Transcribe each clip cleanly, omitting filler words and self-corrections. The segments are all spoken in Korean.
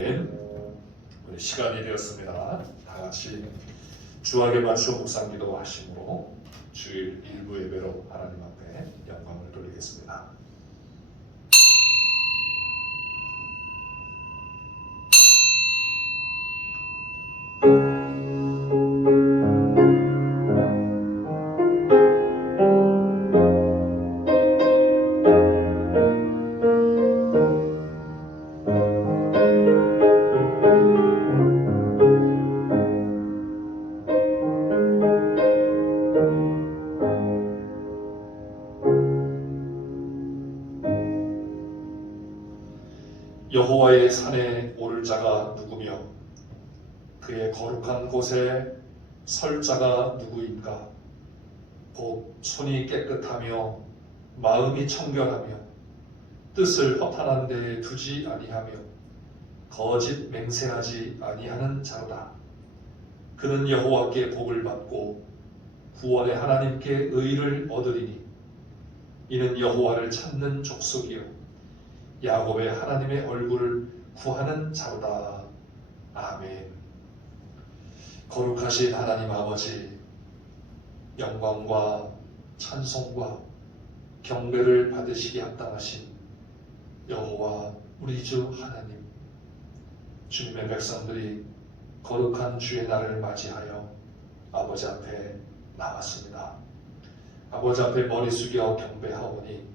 우리 시간이 되었습니다. 다 같이 주하게 맞추어 묵상기도 하심으로 주일 일부 예배로 하나님 앞에 영광을 돌리겠습니다. 여호와의 산에 오를 자가 누구며 그의 거룩한 곳에 설 자가 누구인가? 곧 손이 깨끗하며 마음이 청결하며 뜻을 허탄한 데에 두지 아니하며 거짓 맹세하지 아니하는 자로다. 그는 여호와께 복을 받고 구원의 하나님께 의를 얻으리니 이는 여호와를 찾는 족속이요 야곱의 하나님의 얼굴을 구하는 자로다. 아멘. 거룩하신 하나님 아버지, 영광과 찬송과 경배를 받으시기 합당하신 여호와 우리 주 하나님, 주님의 백성들이 거룩한 주의 날을 맞이하여 아버지 앞에 나왔습니다. 아버지 앞에 머리 숙여 경배하오니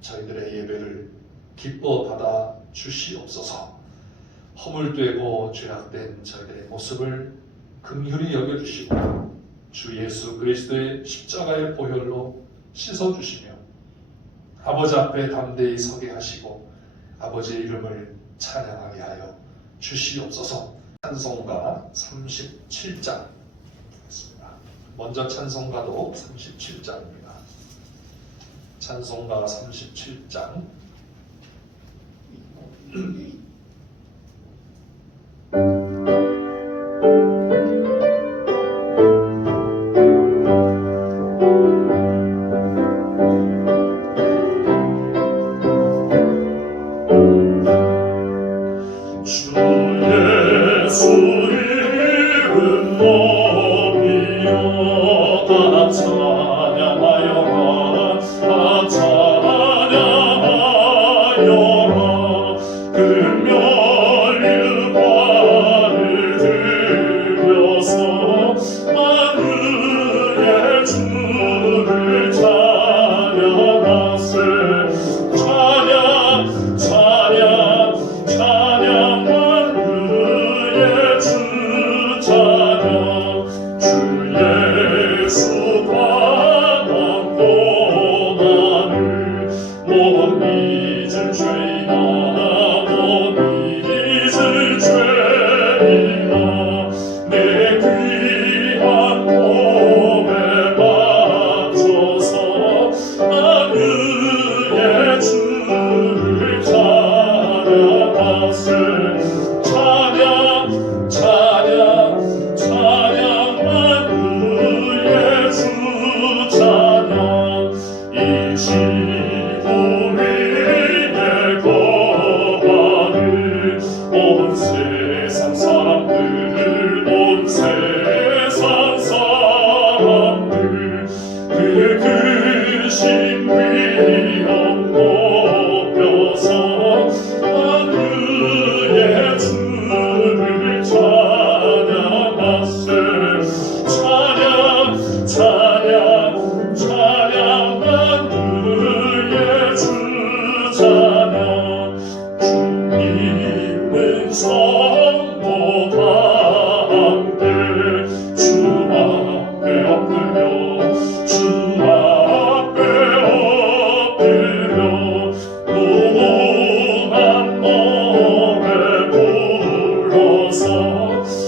저희들의 예배를 기뻐 받아 주시옵소서. 허물되고 죄악된 저희들의 모습을 긍휼히 여겨주시고 주 예수 그리스도의 십자가의 보혈로 씻어주시며 아버지 앞에 담대히 서게 하시고 아버지의 이름을 찬양하게 하여 주시옵소서. 찬송가 37장 있습니다. 먼저 찬송가도 37장입니다. 찬송가 37장 주 예수 이름 높이여 다 찬양하여라 다 찬양하여라 금멸유관을 들여서 만유의 주를 찬양하세 찬양 찬양 찬양 만유의 주 찬양 주 예수 관한 고난을 못 잊을 죄이나 못 잊을 죄이나 내 귀한 몸에 맞춰서 만유의 주를 찬양하세 찬양 찬양 찬양 만유의 주 찬양 이 지구 위에 거하는 온 세상 사람들 온 세상 사람들 그 크신 위엄 높여서 만유의 주를 찬양하세 찬양 찬양 찬양 만유의 주 찬양 주님은 성도다 함께 주 앞에 엎드려 주 앞에 엎드려 노한 노래 불러서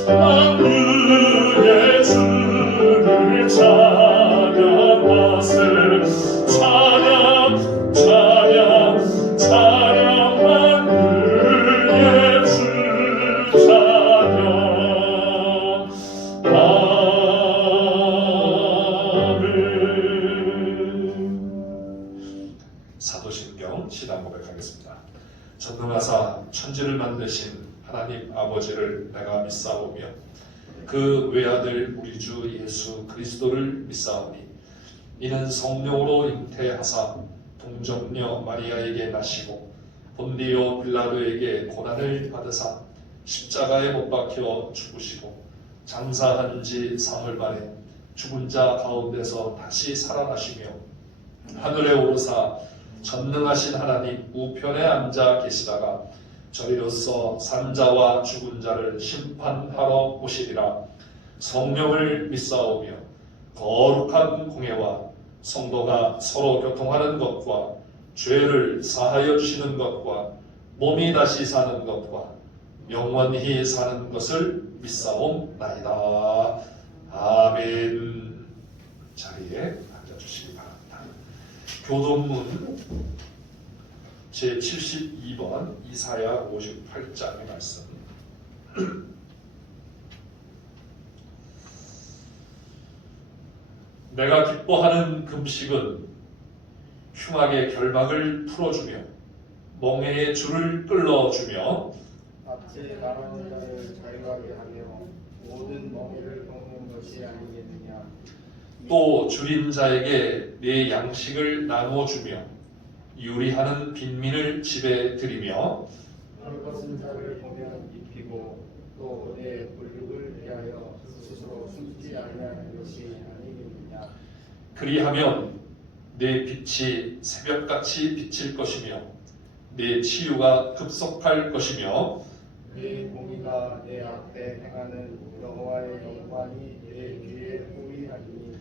만유의 주를 찬양하세 찬양 찬양 찬양 만유의 주 찬양 하나님 아버지를 내가 믿사오며 그 외아들 우리 주 예수 그리스도를 믿사오니 이는 성령으로 잉태하사 동정녀 마리아에게 나시고 본디오 빌라도에게 고난을 받으사 십자가에 못 박혀 죽으시고 장사한 지 사흘 만에 죽은 자 가운데서 다시 살아나시며 하늘에 오르사 전능하신 하나님 우편에 앉아 계시다가 저리로서 산자와 죽은 자를 심판하러 오시리라. 성령을 믿사오며 거룩한 공예와 성도가 서로 교통하는 것과 죄를 사하여 주시는 것과 몸이 다시 사는 것과 영원히 사는 것을 믿사옵나이다. 아멘. 자리에 앉아주시기 바랍니다. 교동문 제72번 이사야 58장의 말씀. 내가 기뻐하는 금식은 흉악의 결박을 풀어주며 멍에의 줄을 끌어주며 마치 가난한 자를 자유하게 하며 모든 멍에를 꺾는 것이 아니겠느냐. 또 줄인 자에게 내 양식을 나누어주며 유리하는 빈민을 집에 들이며 헐벗은 자를 보면 입히고 또 내 불육을 위하여 스스로 숨지 아니하는 것이 아니겠느냐. 그리하면 내 빛이 새벽같이 비칠 것이며 내 치유가 급속할 것이며 내 공의가 내 앞에 행하는 여호와의 영광이 내 귀에 호위하리니.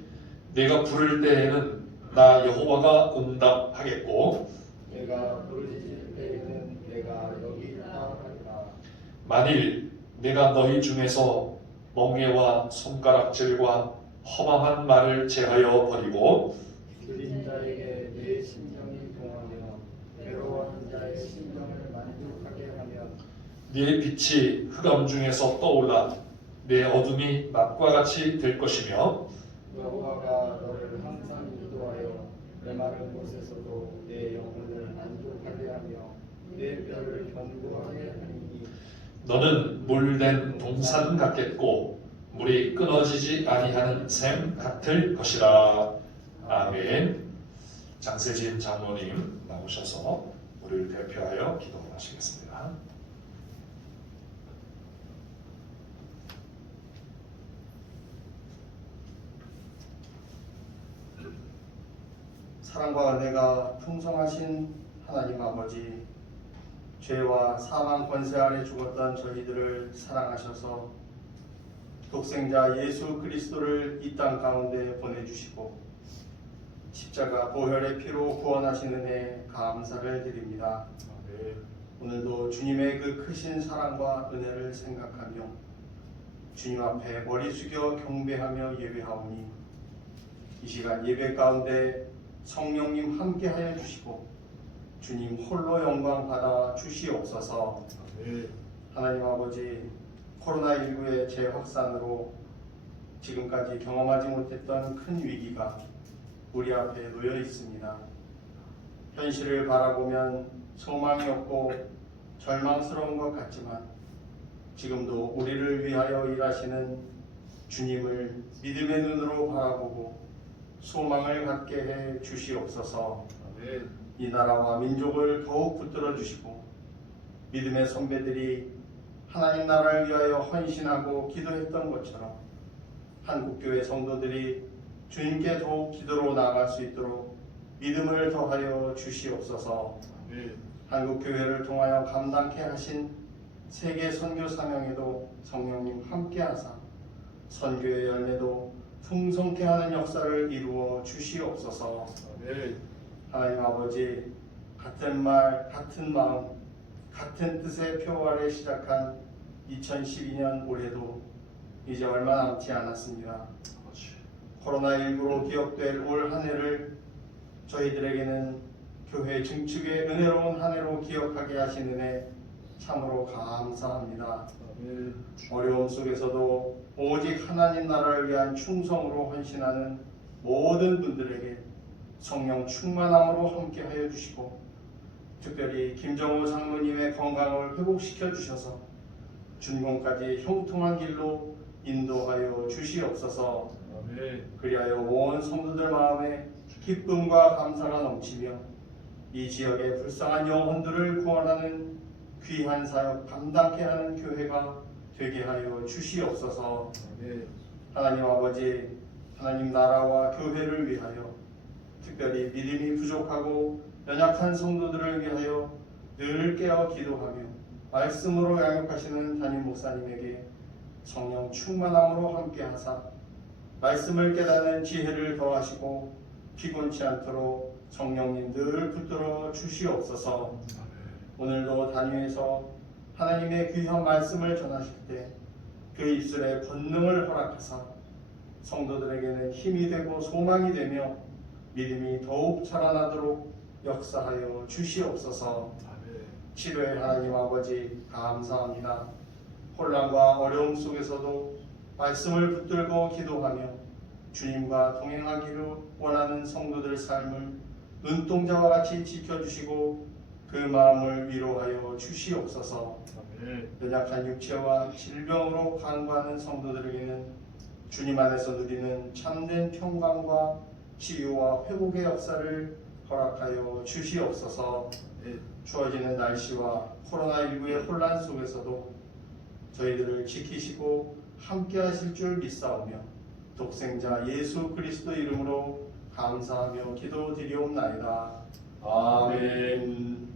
내가 부를 때에는 나 여호와가 응답하겠고 내가 부르짖을 때에는 내가 여기 있다 하리라. 만일 내가 너희 중에서 멍에와 손가락질과 허망한 말을 제하여 버리고 줄인 자에게 내 심령이 동하며 괴로워하는 자의 심령을 만족하게 하며 네 빛이 흑암 중에서 떠올라 내 어둠이 낮과 같이 될 것이며 여호와가 너를 항상 인도하여 메마른 곳에서도 내 영혼을 만족하게 하며 내 뼈를 견고하게 하리니. 너는 물된 동산 같겠고 물이 끊어지지 아니하는 샘 같을 것이라. 아멘. 장세진 장로님 나오셔서 우리를 대표하여 기도하시겠습니다. 사랑과 은혜가 풍성하신 하나님 아버지, 죄와 사망 권세 아래 죽었던 저희들을 사랑하셔서 독생자 예수 그리스도를 이 땅 가운데 보내주시고 십자가 보혈의 피로 구원하신 은혜 감사를 드립니다. 오늘도 주님의 그 크신 사랑과 은혜를 생각하며 주님 앞에 머리 숙여 경배하며 예배하오니 이 시간 예배 가운데 성령님 함께하여 주시고 주님 홀로 영광 받아 주시옵소서. 하나님 아버지, 코로나19의 재확산으로 지금까지 경험하지 못했던 큰 위기가 우리 앞에 놓여 있습니다. 현실을 바라보면 소망이 없고 절망스러운 것 같지만 지금도 우리를 위하여 일하시는 주님을 믿음의 눈으로 바라보고 소망을 갖게 해 주시옵소서. 이 나라와 민족을 더욱 붙들어 주시고 믿음의 선배들이 하나님 나라를 위하여 헌신하고 기도했던 것처럼 한국교회 성도들이 주님께 더욱 기도로 나아갈 수 있도록 믿음을 더하여 주시옵소서. 한국교회를 통하여 감당케 하신 세계 선교 사명에도 성령님 함께하사 선교의 열매도 풍성케 하는 역사를 이루어 주시옵소서. 하나님 아버지, 같은 말, 같은 마음, 같은 뜻의 표 아래 시작한 2012년 올해도 이제 얼마 남지 않았습니다. 코로나19로 기억될 올 한 해를 저희들에게는 교회 증축의 은혜로운 한 해로 기억하게 하신 은혜 참으로 감사합니다. 어려움 속에서도 오직 하나님 나라를 위한 충성으로 헌신하는 모든 분들에게 성령 충만함으로 함께하여 주시고 특별히 김정호 장로님의 건강을 회복시켜 주셔서 준공까지 형통한 길로 인도하여 주시옵소서. 그리하여 온 성도들 마음에 기쁨과 감사가 넘치며 이 지역의 불쌍한 영혼들을 구원하는 귀한 사역 감당케 하는 교회가 되게 하여 주시옵소서. 하나님 아버지, 하나님 나라와 교회를 위하여 특별히 믿음이 부족하고 연약한 성도들을 위하여 늘 깨어 기도하며 말씀으로 양육하시는 담임 목사님에게 성령 충만함으로 함께하사 말씀을 깨닫는 지혜를 더하시고 피곤치 않도록 성령님 늘 붙들어 주시옵소서. 오늘도 단위에서 하나님의 귀한 말씀을 전하실 때 그 입술에 권능을 허락하사 성도들에게는 힘이 되고 소망이 되며 믿음이 더욱 자라나도록 역사하여 주시옵소서. 치료의 하나님 아버지 감사합니다. 혼란과 어려움 속에서도 말씀을 붙들고 기도하며 주님과 동행하기를 원하는 성도들 삶을 눈동자와 같이 지켜주시고 그 마음을 위로하여 주시옵소서. 연약한 육체와 질병으로 간구하는 성도들에게는 주님 안에서 누리는 참된 평강과 치유와 회복의 역사를 허락하여 주시옵소서. 추워지는 날씨와 코로나19의 혼란 속에서도 저희들을 지키시고 함께 하실 줄 믿사오며 독생자 예수 그리스도 이름으로 감사하며 기도드리옵나이다. 아멘.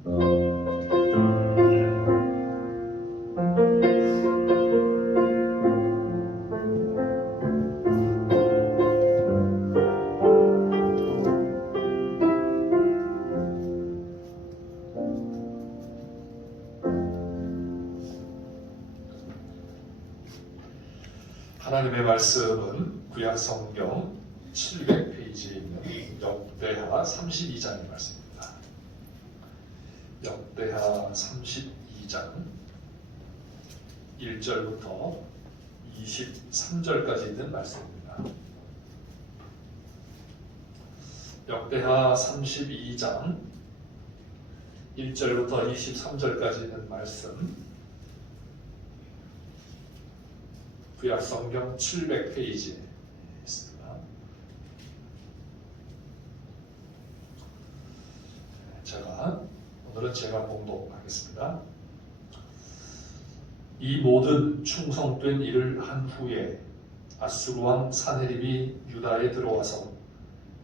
하나님의 말씀은 구약 성경 700페이지에 있는 역대하 32장의 말씀입니다. 역대하 32장 1절부터 23절까지 있는 말씀입니다. 역대하 32장 1절부터 23절까지 있는 말씀, 구약 성경 700페이지에 있습니다. 오늘은 제가 봉독하겠습니다. 이 모든 충성된 일을 한 후에 아수르 왕 사네립이 유다에 들어와서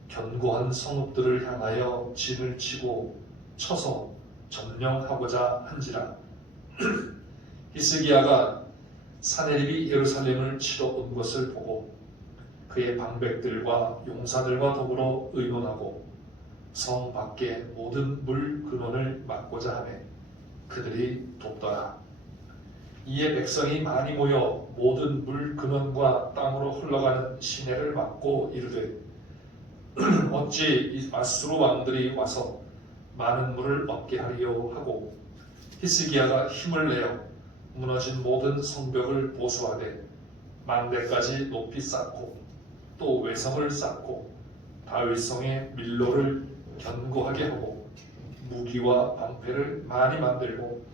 견고한 성읍들을 향하여 진을 치고 쳐서 점령하고자 한지라. 히스기야가 사네립이 예루살렘을 치러 온 것을 보고 그의 방백들과 용사들과 더불어 의논하고 성 밖의 모든 물 근원을 막고자 하매 그들이 돕더라. 이에 백성이 많이 모여 모든 물 근원과 땅으로 흘러가는 시내를 막고 이르되 어찌 이 아수르 왕들이 와서 많은 물을 얻게 하리요 하고 히스기야가 힘을 내어 무너진 모든 성벽을 보수하되 망대까지 높이 쌓고 또 외성을 쌓고 다윗성의 밀로를 견고하게 하고 무기와 방패를 많이 만들고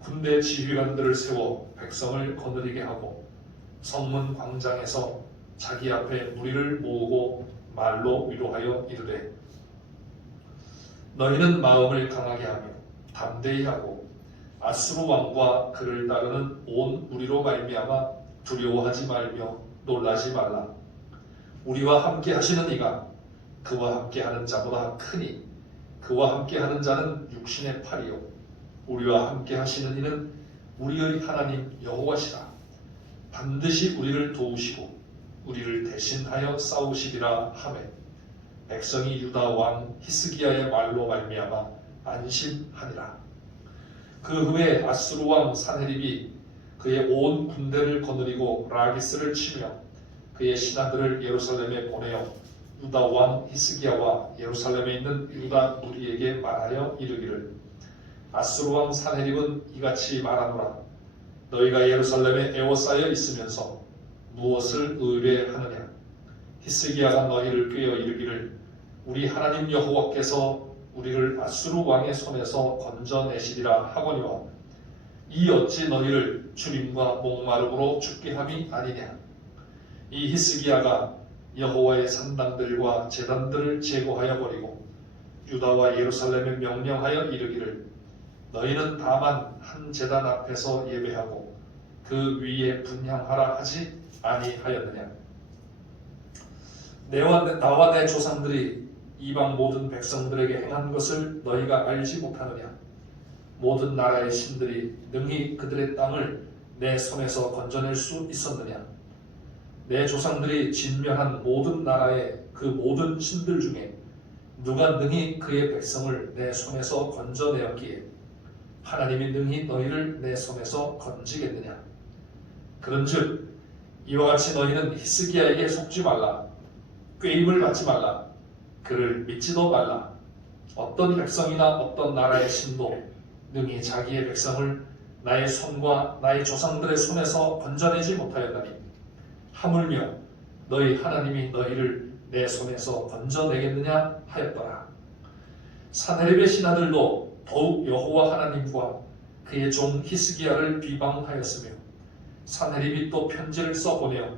군대 지휘관들을 세워 백성을 거느리게 하고 성문 광장에서 자기 앞에 무리를 모으고 말로 위로하여 이르되 너희는 마음을 강하게 하며 담대히 하고 아수르 왕과 그를 따르는 온 무리로 말미암아 두려워하지 말며 놀라지 말라. 우리와 함께 하시는 이가 그와 함께 하는 자보다 크니 그와 함께 하는 자는 육신의 팔이요 우리와 함께 하시는 이는 우리의 하나님 여호와시라. 반드시 우리를 도우시고 우리를 대신하여 싸우시리라 하매 백성이 유다 왕 히스기야의 말로 말미암아 안심하니라. 그 후에 아수르 왕 사네립이 그의 온 군대를 거느리고 라기스를 치며 그의 신하들을 예루살렘에 보내어 유다 왕 히스기야와 예루살렘에 있는 유다 무리에게 말하여 이르기를 아수르 왕 사네립은 이같이 말하노라. 너희가 예루살렘에 에워싸여 있으면서 무엇을 의뢰하느냐. 히스기야가 너희를 꾀어 이르기를 우리 하나님 여호와께서 우리를 아수르 왕의 손에서 건져내시리라 하거니와 이 어찌 너희를 주림과 목마름으로 죽게 함이 아니냐. 이 히스기야가 여호와의 산당들과 제단들을 제거하여 버리고 유다와 예루살렘에 명령하여 이르기를 너희는 다만 한 제단 앞에서 예배하고 그 위에 분향하라 하지 아니하였느냐. 나와 내 조상들이 이방 모든 백성들에게 행한 것을 너희가 알지 못하느냐. 모든 나라의 신들이 능히 그들의 땅을 내 손에서 건져낼 수 있었느냐. 내 조상들이 진멸한 모든 나라의 그 모든 신들 중에 누가 능히 그의 백성을 내 손에서 건져내었기에 하나님이 능히 너희를 내 손에서 건지겠느냐. 그런즉 이와 같이 너희는 히스기야에게 속지 말라. 꾀임을 받지 말라. 그를 믿지도 말라. 어떤 백성이나 어떤 나라의 신도 능히 자기의 백성을 나의 손과 나의 조상들의 손에서 건져내지 못하였나니 하물며 너희 하나님이 너희를 내 손에서 건져내겠느냐 하였더라. 사네립의 신하들도 더욱 여호와 하나님과 그의 종 히스기야를 비방하였으며 사네립이 또 편지를 써보내어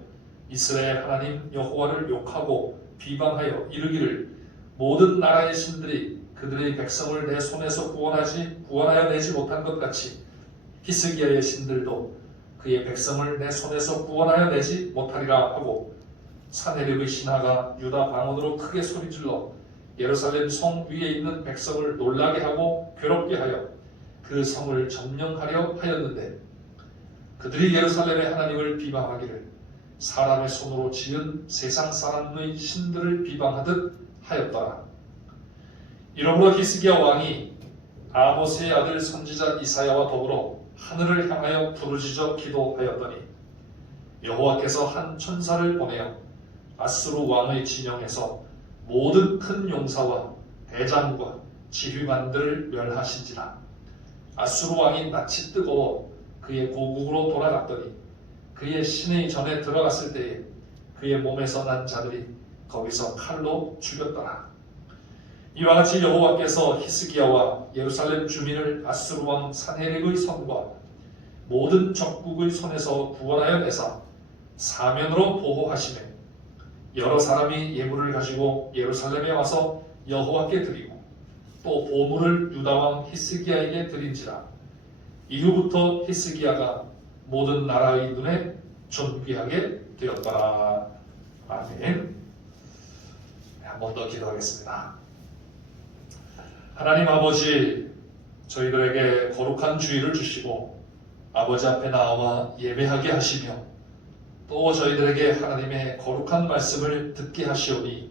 이스라엘 하나님 여호와를 욕하고 비방하여 이르기를 모든 나라의 신들이 그들의 백성을 내 손에서 구원하여 내지 못한 것 같이 히스기야의 신들도 그의 백성을 내 손에서 구원하여 내지 못하리라 하고 사네립의 신하가 유다 방언으로 크게 소리질러 예루살렘 성 위에 있는 백성을 놀라게 하고 괴롭게 하여 그 성을 점령하려 하였는데 그들이 예루살렘의 하나님을 비방하기를 사람의 손으로 지은 세상 사람의 신들을 비방하듯 하였더라. 이러므로 히스기야 왕이 아모스의 아들 선지자 이사야와 더불어 하늘을 향하여 부르짖어 기도하였더니 여호와께서 한 천사를 보내어 아수르 왕의 진영에서 모든 큰 용사와 대장과 지휘관들을 멸하신지라. 아수르 왕이 낯이 뜨거워 그의 고국으로 돌아갔더니 그의 신의 전에 들어갔을 때에 그의 몸에서 난 자들이 거기서 칼로 죽였더라. 이와 같이 여호와께서 히스기야와 예루살렘 주민을 아수르 왕 사네립의 손과 모든 적국의 손에서 구원하여 내사 사면으로 보호하시매 여러 사람이 예물을 가지고 예루살렘에 와서 여호와께 드리고 또 보물을 유다 왕 히스기야에게 드린지라. 이후부터 히스기야가 모든 나라의 눈에 존귀하게 되었더라. 아멘. 한 번 더 기도하겠습니다. 하나님 아버지, 저희들에게 거룩한 주의를 주시고 아버지 앞에 나와 예배하게 하시며 또 저희들에게 하나님의 거룩한 말씀을 듣게 하시오니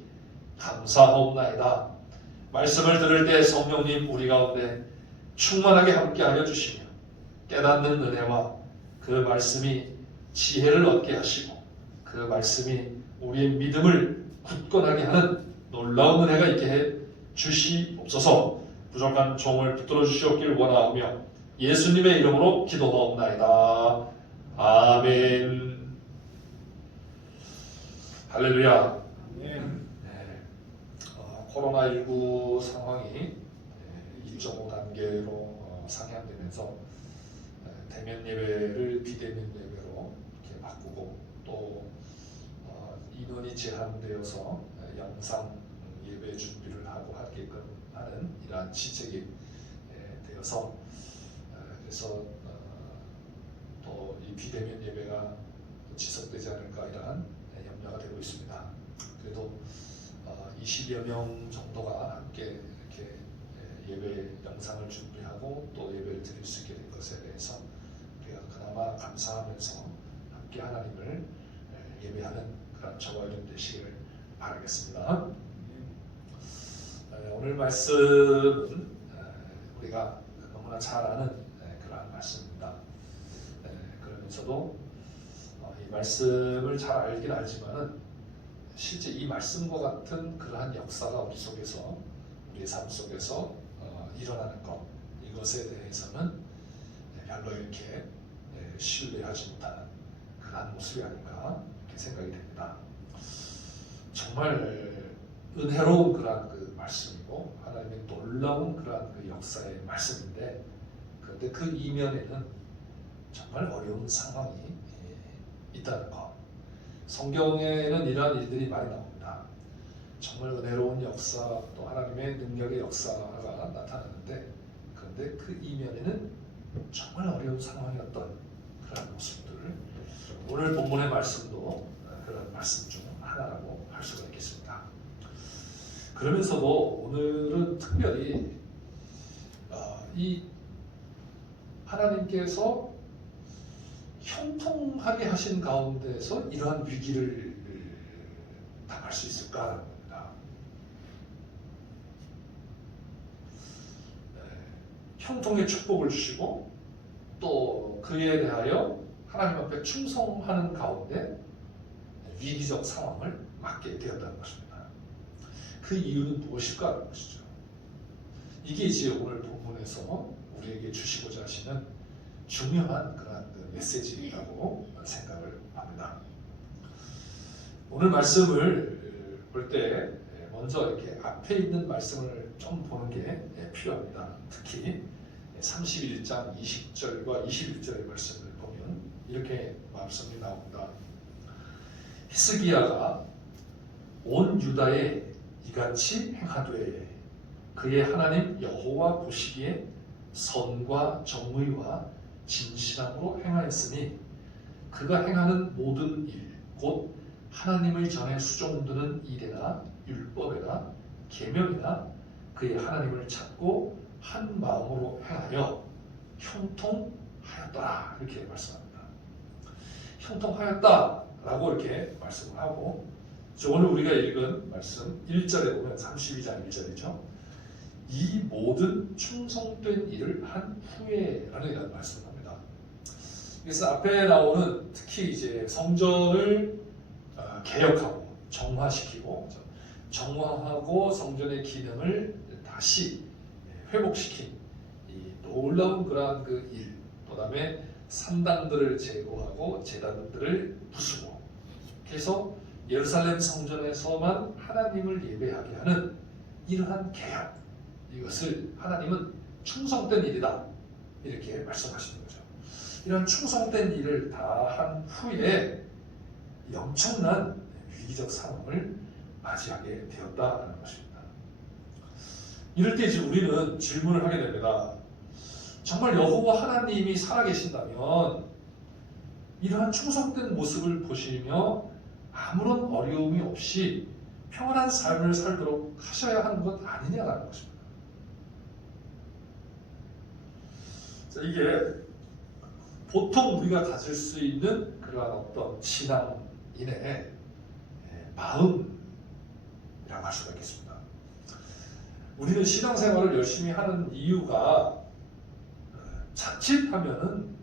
감사하옵나이다. 말씀을 들을 때 성령님 우리 가운데 충만하게 함께하여 주시며 깨닫는 은혜와 그 말씀이 지혜를 얻게 하시고 그 말씀이 우리의 믿음을 굳건하게 하는 놀라운 은혜가 있게 해 주시옵소서. 부족한 종을 붙들어 주시옵길 원하오며 예수님의 이름으로 기도하옵나이다. 아멘. 할렐루야. 네. 코로나19 상황이 2.5 단계로 상향되면서 대면 예배를 비대면 예배로 이렇게 바꾸고 또 인원이 제한되어서 영상 예배 준비를 하고 하게끔 하는 이러한 지적이 되어서 그래서 또 이 비대면 예배가 지속되지 않을까 이러한 염려가 되고 있습니다. 그래도 20여 명 정도가 함께 이렇게 예배 영상을 준비하고 또 예배를 드릴 수 있게 된 것에 대해서 우리가 그나마 감사하면서 함께 하나님을 예배하는 그런 저와 여러분 되시기를 바라겠습니다. 오늘 말씀은 우리가 너무나 잘 아는 그러한 말씀입니다. 그러면서도 이 말씀을 잘 알긴 알지만은 실제 이 말씀과 같은 그러한 역사가 우리 속에서 우리의 삶 속에서 일어나는 것 이것에 대해서는 별로 이렇게 신뢰하지 못하는 그러한 모습이 아닌가 이렇게 생각이 됩니다. 정말 은혜로운 그러한 그 말씀이고 하나님의 놀라운 그러한 그 역사의 말씀인데 그런데 그 이면에는 정말 어려운 상황이 있다는 것. 성경에는 이러한 일들이 많이 나옵니다. 정말 은혜로운 역사, 또 하나님의 능력의 역사가 나타나는데, 그런데 그 이면에는 정말 어려운 상황이었던 그런 모습들. 오늘 본문의 말씀도 그런 말씀 중 하나라고 할 수가 있겠습니다. 그러면서도 오늘은 특별히 이 하나님께서 형통하게 하신 가운데서 이러한 위기를 당할 수 있을까라는 겁니다. 형통의 축복을 주시고 또 그에 대하여 하나님 앞에 충성하는 가운데 위기적 상황을 맞게 되었다는 것입니다. 그 이유는 무엇일까 하는 것이죠. 이게 이제 오늘 본문에서 우리에게 주시고자 하시는 중요한 그런 메시지라고 생각을 합니다. 오늘 말씀을 볼 때 먼저 이렇게 앞에 있는 말씀을 좀 보는 게 필요합니다. 특히 31장 20절과 21절의 말씀을 보면 이렇게 말씀이 나옵니다. 히스기야가 온 유다에 이같이 행하되 그의 하나님 여호와 보시기에 선과 정의와 진실함으로 행하였으니 그가 행하는 모든 일 곧 하나님의 전에 수종드는 일이나 율법이나 계명이나 그의 하나님을 찾고 한 마음으로 행하여 형통하였더라 이렇게 말씀합니다. 형통하였다라고 이렇게 말씀을 하고 오늘 우리가 읽은 말씀 1절에 보면 32장 1절이죠. 이 모든 충성된 일을 한 후에라는 이런 말씀을 합니다. 그래서 앞에 나오는 특히 이제 성전을 개혁하고 정화시키고 정화하고 성전의 기능을 다시 회복시킨 이 놀라운 그러한 그 일, 그다음에 산당들을 제거하고 제단들을 부수고, 그래서 예루살렘 성전에서만 하나님을 예배하게 하는 이러한 개혁, 이것을 하나님은 충성된 일이다 이렇게 말씀하시는 거죠. 이런 충성된 일을 다 한 후에 엄청난 위기적 상황을 맞이하게 되었다는 것입니다. 이럴 때 이제 우리는 질문을 하게 됩니다. 정말 여호와 하나님이 살아계신다면 이러한 충성된 모습을 보시며 아무런 어려움이 없이 평안한 삶을 살도록 하셔야 하는 것 아니냐라는 것입니다. 자, 이게 보통 우리가 가질 수 있는 그러한 어떤 신앙인의 마음이라고 할 수가 있겠습니다. 우리는 신앙생활을 열심히 하는 이유가 자칫하면은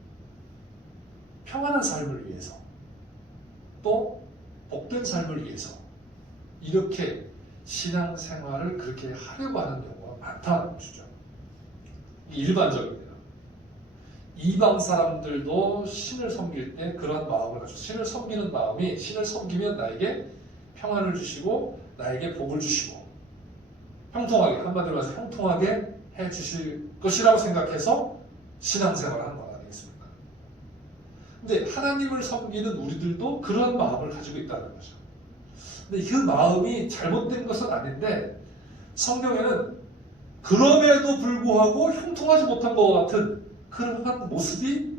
평안한 삶을 위해서 또 복된 삶을 위해서 이렇게 신앙생활을 그렇게 하려고 하는 경우가 많다는 것이죠. 일반적입니다. 이방 사람들도 신을 섬길 때 그런 마음을 가지고, 신을 섬기는 마음이 신을 섬기면 나에게 평안을 주시고 나에게 복을 주시고 형통하게, 한마디로 해서 형통하게 해 주실 것이라고 생각해서 신앙생활을 하는 것 아니겠습니까? 근데 하나님을 섬기는 우리들도 그런 마음을 가지고 있다는 거죠. 근데 그 마음이 잘못된 것은 아닌데 성경에는 그럼에도 불구하고 형통하지 못한 것 같은 그러한 모습이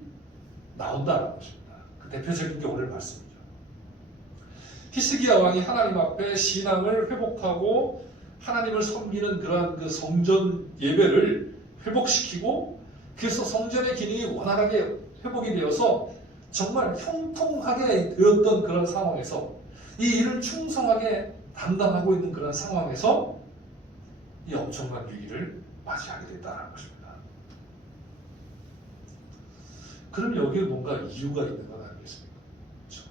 나온다는 것입니다. 그 대표적인 게 오늘 말씀이죠. 히스기야 왕이 하나님 앞에 신앙을 회복하고 하나님을 섬기는 그러한 그 성전 예배를 회복시키고, 그래서 성전의 기능이 원활하게 회복이 되어서 정말 형통하게 되었던 그런 상황에서 이 일을 충성하게 담당하고 있는 그런 상황에서 이 엄청난 위기를 맞이하게 됐다는 것입니다. 그럼 여기에 뭔가 이유가 있는 건 아니겠습니까? 그렇죠?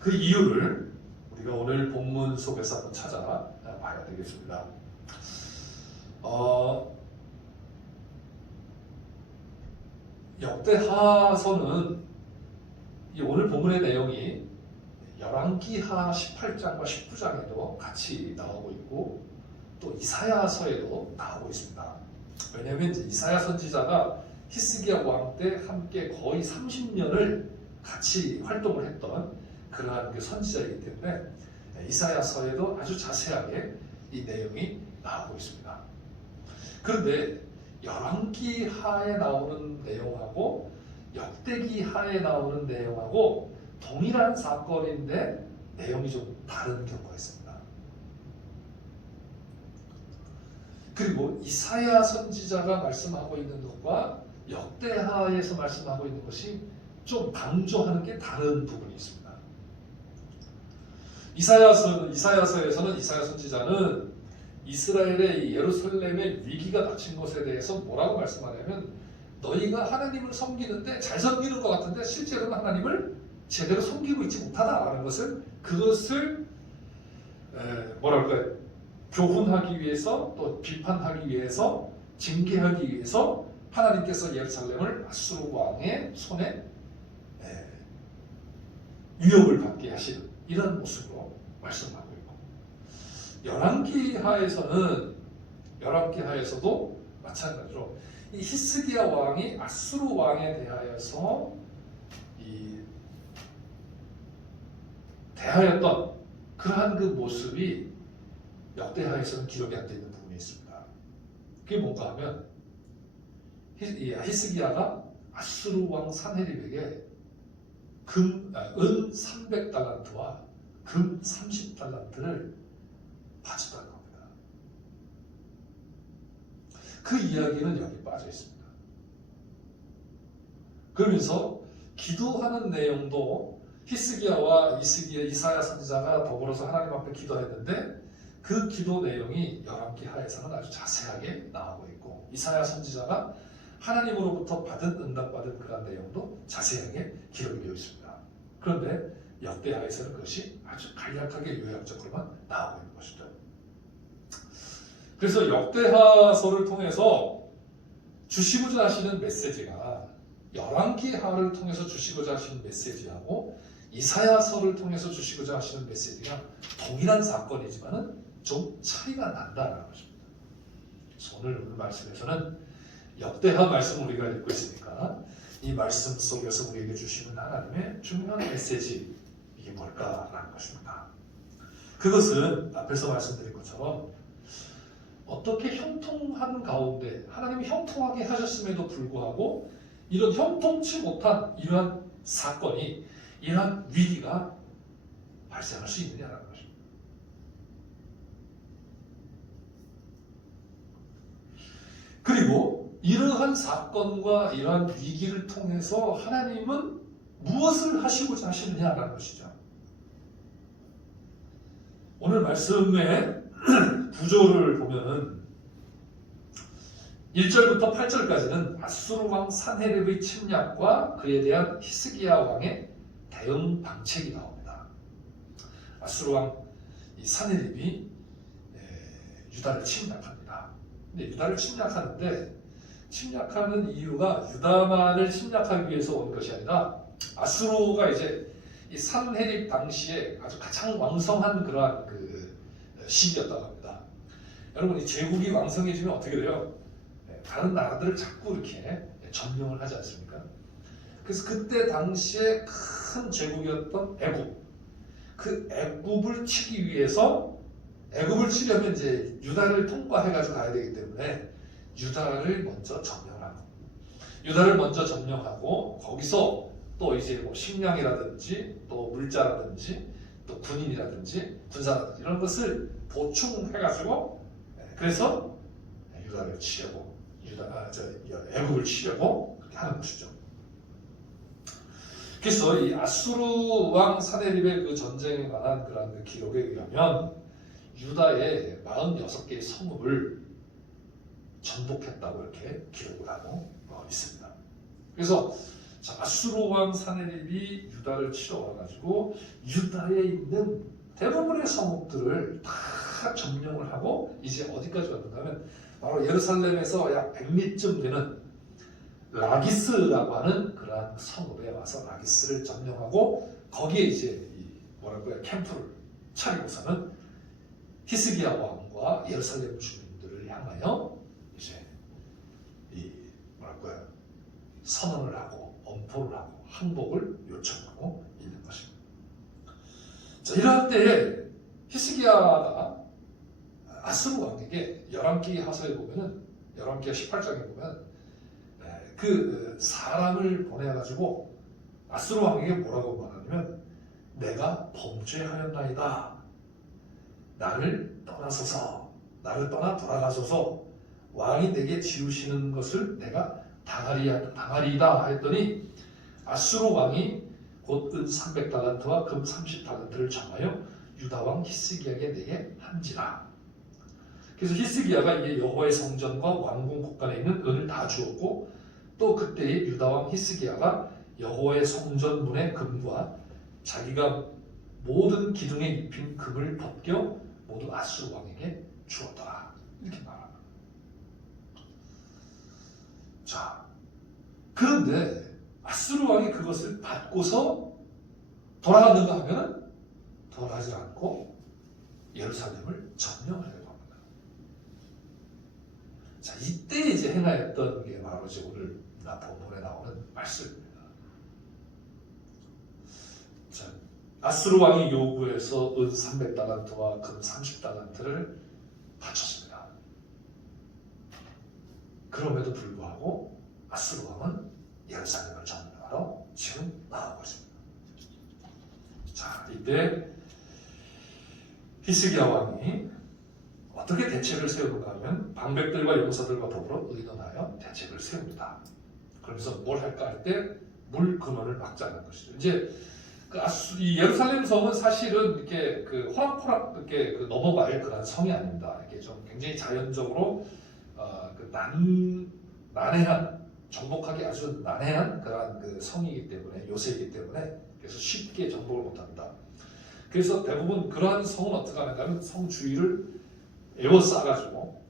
그 이유를 우리가 오늘 본문 속에서 한번 찾아봐야 되겠습니다. 역대하서는 이 오늘 본문의 내용이 열왕기하 18장과 19장에도 같이 나오고 있고 또 이사야서에도 나오고 있습니다. 왜냐하면 이제 이사야 선지자가 히스기야 왕 때 함께 거의 30년을 같이 활동을 했던 그러한 그 선지자이기 때문에 이사야서에도 아주 자세하게 이 내용이 나오고 있습니다. 그런데 열왕기 하에 나오는 내용하고 역대기 하에 나오는 내용하고 동일한 사건인데 내용이 좀 다른 경우가 있습니다. 그리고 이사야 선지자가 말씀하고 있는 것과 역대하에서 말씀하고 있는 것이 좀 강조하는 게 다른 부분이 있습니다. 이사야서에서는 이사야 선지자는 이스라엘의 이 예루살렘의 위기가 닥친 것에 대해서 뭐라고 말씀하냐면 너희가 하나님을 섬기는데 잘 섬기는 것 같은데 실제로는 하나님을 제대로 섬기고 있지 못하다라는 그것을 뭐랄까요? 교훈하기 위해서 또 비판하기 위해서 징계하기 위해서 하나님께서 예루살렘을 아수르 왕의 손에 위협을 받게 하시는 이런 모습으로 말씀하고 있고 열왕기하에서도 마찬가지로 이 히스기야 왕이 아수르 왕에 대하여서 대하였던 그러한 그 모습이 역대하에서는 기록이 안 되어 있는 부분이 있습니다. 그게 뭔가 하면 히스기야가 아수르 왕 산헤립에게 은 300달란트와 금 30달란트를 바쳤다는 겁니다. 그 이야기는 여기 빠져 있습니다. 그러면서 기도하는 내용도 히스기야와 이사야 선지자가 더불어서 하나님 앞에 기도했는데 그 기도 내용이 열왕기 하에서는 아주 자세하게 나오고 있고 이사야 선지자가 하나님으로부터 응답받은 그런 내용도 자세하게 기록이 되어 있습니다. 그런데 역대하에서는 그것이 아주 간략하게 요약적으로만 나오고 있는 것이죠. 그래서 역대하서를 통해서 주시고자 하시는 메시지가 열왕기하를 통해서 주시고자 하시는 메시지하고 이사야서를 통해서 주시고자 하시는 메시지가 동일한 사건이지만은 좀 차이가 난다는 것입니다. 그래서 오늘 말씀에서는 역대하 말씀을 우리가 읽고 있으니까 이 말씀 속에서 우리에게 주시는 하나님의 중요한 메시지 이게 뭘까라는 것입니다. 그것은 앞에서 말씀드린 것처럼 어떻게 형통한 가운데 하나님이 형통하게 하셨음에도 불구하고 이런 형통치 못한 이러한 사건이 이러한 위기가 발생할 수 있느냐라는 것입니다. 그리고 이러한 사건과 이러한 위기를 통해서 하나님은 무엇을 하시고자 하시느냐라는 것이죠. 오늘 말씀의 구조를 보면은 1절부터 8절까지는 아수르 왕 산헤립의 침략과 그에 대한 히스기야 왕의 대응 방책이 나옵니다. 아수르 왕 산헤립이 유다를 침략합니다. 근데 유다를 침략하는 이유가 유다만을 침략하기 위해서 온 것이 아니라 아수르가 이제 이 산헤립 당시에 아주 가장 왕성한 그러한 그 시기였다고 합니다. 여러분 이 제국이 왕성해지면 어떻게 돼요? 다른 나라들을 자꾸 이렇게 점령을 하지 않습니까? 그래서 그때 당시에 큰 제국이었던 애굽, 그 애굽을 치기 위해서 애굽을 치려면 이제 유다를 통과해가지고 가야 되기 때문에 유다를 먼저 점령하고 거기서 또 이제 뭐 식량이라든지 또 물자라든지 또 군인이라든지 군사라든지 이런 것을 보충해가지고 그래서 유다를 치려고 애굽을 치려고 그렇게 하는 것이죠. 그래서 이 아수르 왕 사네립의 그 전쟁에 관한 그런 그 기록에 의하면 유다의 46개의 성읍을 전복했다고 이렇게 기록을 하고 있습니다. 그래서 아수르 왕 사네립이 유다를 치러 와가지고 유다에 있는 대부분의 성읍들을 다 점령을 하고 이제 어디까지 왔는가 하면 바로 예루살렘에서 약 100리쯤 되는 라기스라고 하는 그러한 성읍에 와서 라기스를 점령하고 거기에 이제 캠프를 차리고서는 히스기야 왕과 예루살렘 주민들을 향하여 이제 선언을 하고 엄포를 하고 항복을 요청하고 있는 것입니다. 자, 이러한 때에 히스기야가 아스루 왕에게 열왕기 하서에 보면은 열왕기하 18장에 보면 그 사람을 보내가지고 아스루 왕에게 뭐라고 말하냐면 내가 범죄하였나이다. 나를 떠나 돌아가소서. 왕이 내게 지우시는 것을 내가 당하리이다 했더니 아수르 왕이 곧 은 300달란트와 금 30달란트를 정하여 유다 왕 히스기야에게 내게 한지라. 그래서 히스기야가 이게 여호와의 성전과 왕궁 곳간에 있는 은을 다 주었고 또 그때의 유다 왕 히스기야가 여호와의 성전 문의 금과 자기가 모든 기둥에 입힌 금을 벗겨 모두 아수르 왕에게 주었더라. 이렇게 말합니다. 자, 그런데 아수르 왕이 그것을 받고서 돌아갔는가 하면 돌아가지 않고 예루살렘을 점령하려고 합니다. 자, 이때 이제 행하였던 게 바로 이제 오늘 본문에 나오는 말씀입니다. 자, 아수르 왕이 요구해서 은 300달란트와 금 30달란트를 바쳤습니다. 그럼에도 불구하고 아수르 왕은 예루살렘을 점령하러 지금 나오고 있습니다. 자, 이때 히스기야 왕이 어떻게 대책을 세우는가 하면 방백들과 용사들과 더불어 의논하여 대책을 세웁니다. 그러면서 뭘 할까 할 때 물 근원을 막자는 것이죠. 이제 이 예루살렘 성은 사실은 이렇게 그 호락호락 이렇게 그 넘어갈 그런 성이 아닙니다. 이렇게 좀 굉장히 자연적으로 난해한 정복하기 아주 난해한 그런 그 성이기 때문에 요새이기 때문에 그래서 쉽게 정복을 못합니다. 그래서 대부분 그러한 성은 어떻게 하는가 하면 성 주위를 에워싸가지고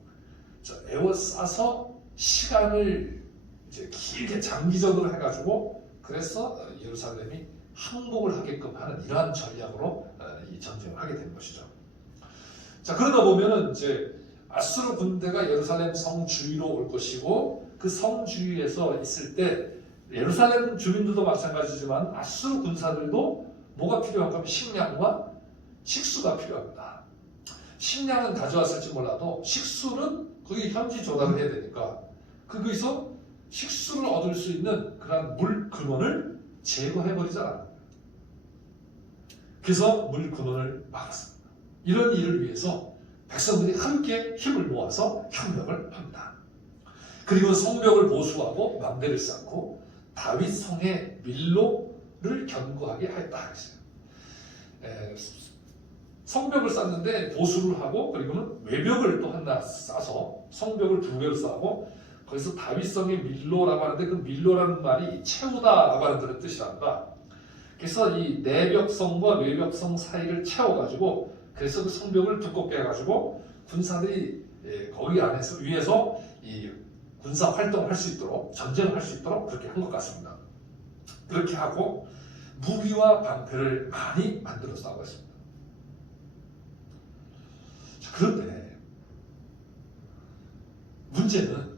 에워싸서 시간을 이제 길게 장기전으로 해가지고 그래서 예루살렘이 항복을 하게끔 하는 이러한 전략으로 이 전쟁을 하게 된 것이죠. 자, 그러다 보면은 이제 아수르 군대가 예루살렘 성 주위로 올 것이고 그 성 주위에서 있을 때 예루살렘 주민들도 마찬가지지만 아수르 군사들도 뭐가 필요한가 하면 식량과 식수가 필요합니다. 식량은 가져왔을지 몰라도 식수는 거기 현지 조달을 해야 되니까 거기서 식수를 얻을 수 있는 그런 물 근원을 제거해버리잖아. 그래서 물 근원을 막았습니다. 이런 일을 위해서 백성들이 함께 힘을 모아서 협력을 합니다. 그리고 성벽을 보수하고 망대를 쌓고 다윗 성의 밀로를 견고하게 하였다 했어요. 성벽을 쌓는데 보수를 하고 그리고는 외벽을 또 하나 쌓아서 성벽을 2개로 쌓고 거기서 다윗성의 밀로라고 하는데 그 밀로라는 말이 채우다라고 하는 그런 뜻이란다. 그래서 이 내벽성과 외벽성 사이를 채워가지고 그래서 그 성벽을 두껍게 해가지고 군사들이 거기 안에서 위에서 이 군사 활동을 할 수 있도록 전쟁을 할 수 있도록 그렇게 한 것 같습니다. 그렇게 하고 무기와 방패를 많이 만들어서 나오고 있습니다. 그런데 문제는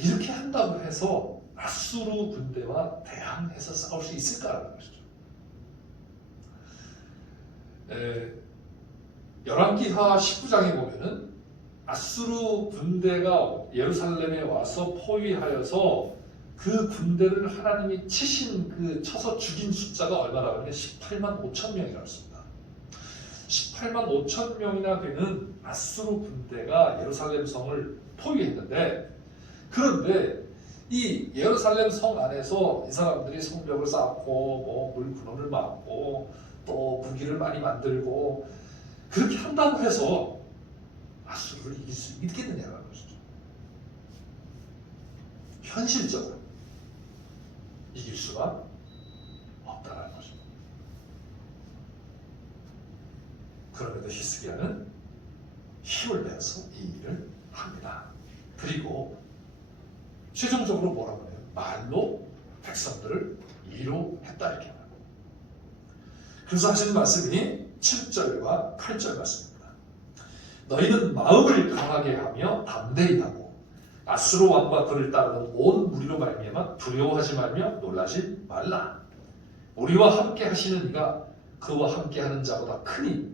이렇게 한다고 해서 아수르 군대와 대항해서 싸울 수 있을까라는 것이죠. 열왕기하 19장에 보면은 아수르 군대가 예루살렘에 와서 포위하여서 그 군대를 하나님이 쳐서 죽인 숫자가 얼마나 하면 18만 5천 명이라고 했습니다. 18만 5천 명이나 되는 아수르 군대가 예루살렘 성을 포위했는데 그런데 이 예루살렘 성 안에서 이 사람들이 성벽을 쌓고 물 근원을 막고 또 무기를 많이 만들고 그렇게 한다고 해서 아수르를 이길 수 있겠느냐는 것이죠. 현실적으로 이길 수가 없다는 것입니다. 그럼에도 히스기야는 힘을 내서 이 일을 합니다. 그리고 최종적으로 뭐라고 해요? 말로 백성들을 위로했다 이렇게 말합니다. 그래서 하시는 말씀이 7절과 8절 말씀입니다. 너희는 마음을 강하게 하며 담대히 하고 아수르 왕과 그를 따르는 온 무리로 말미암아 두려워하지 말며 놀라지 말라. 우리와 함께 하시는 이가 그와 함께하는 자보다 크니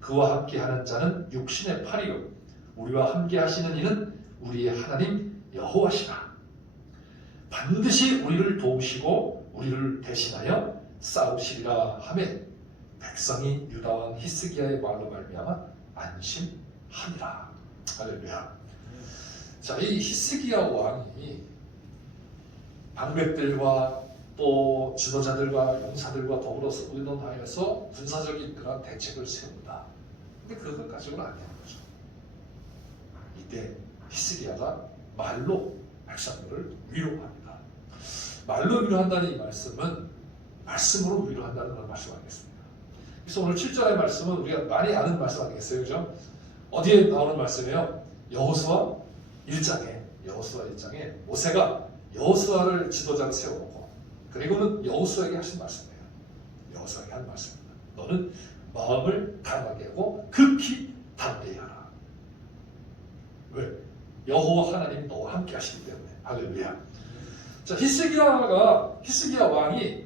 그와 함께하는 자는 육신의 팔이요 우리와 함께 하시는 이는 우리의 하나님 여호와시라. 반드시 우리를 도우시고 우리를 대신하여 싸우시리라 하매 백성이 유다 왕 히스기야의 말로 말미암아 안심하니라. 할렐루야. 자, 이 히스기야 왕이 방백들과 또 지도자들과 용사들과 더불어서 의논하여서 군사적인 그런 대책을 세운다. 근데 그걸 가지고는 안 되는 거죠. 이때 히스기야가 말로 백성들을 위로합니다. 말로 위로한다는 이 말씀은 말씀으로 위로한다는 걸 말씀하겠습니다. 그래서 오늘 7절의 말씀은 우리가 많이 아는 말씀 아니겠어요? 그죠? 어디에 나오는 말씀이에요? 여호수아 1장에 모세가 여호수아를 지도자로 세워놓고 그리고는 여호수아에게 하신 말씀이에요. 여호수아에게 한 말씀입니다. 너는 마음을 강하게 하고 극히 담대히 하라. 왜? 여호와 하나님 너와 함께 하시기 때문에. 할렐루야. 자, 히스기야 왕이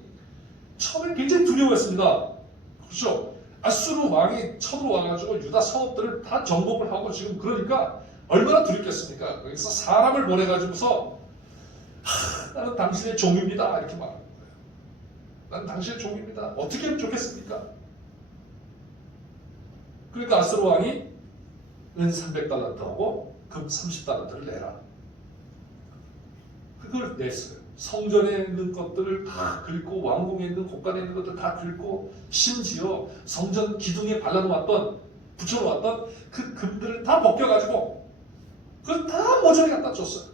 처음에 굉장히 두려워했습니다. 그렇죠? 아수르 왕이 쳐들어와가지고 유다 성읍들을 다 정복을 하고 지금 그러니까 얼마나 두렵겠습니까? 거기서 사람을 보내가지고서 나는 당신의 종입니다 이렇게 말하는 거예요. 나는 당신의 종입니다. 어떻게 하면 좋겠습니까? 그러니까 아수르 왕이 은 300달란트하고 금 30달란트를 내라. 그걸 냈어요. 성전에 있는 것들을 다 긁고 왕궁에 있는 곳간에 있는 것들 다 긁고 심지어 성전 기둥에 발라놓았던 붙여놓았던 그 금들을 다 벗겨가지고 그걸 다 모조리 갖다 줬어요.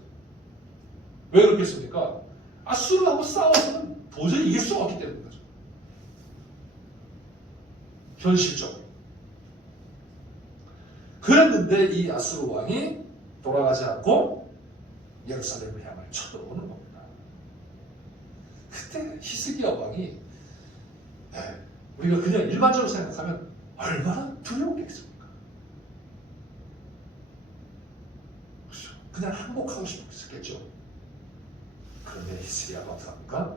왜 그렇겠습니까? 아수르하고 싸워서는 도저히 이길 수가 없기 때문인 거죠. 현실적으로. 그랬는데 이 아수르 왕이 돌아가지 않고 예루살렘을 향해 쳐들어오는 겁니다. 그때 히스기야 왕이 우리가 그냥 일반적으로 생각하면 얼마나 두려웠겠습니까? 그렇죠? 그냥 항복하고 싶었겠죠. 그런데 히스기야가 어떡합니까?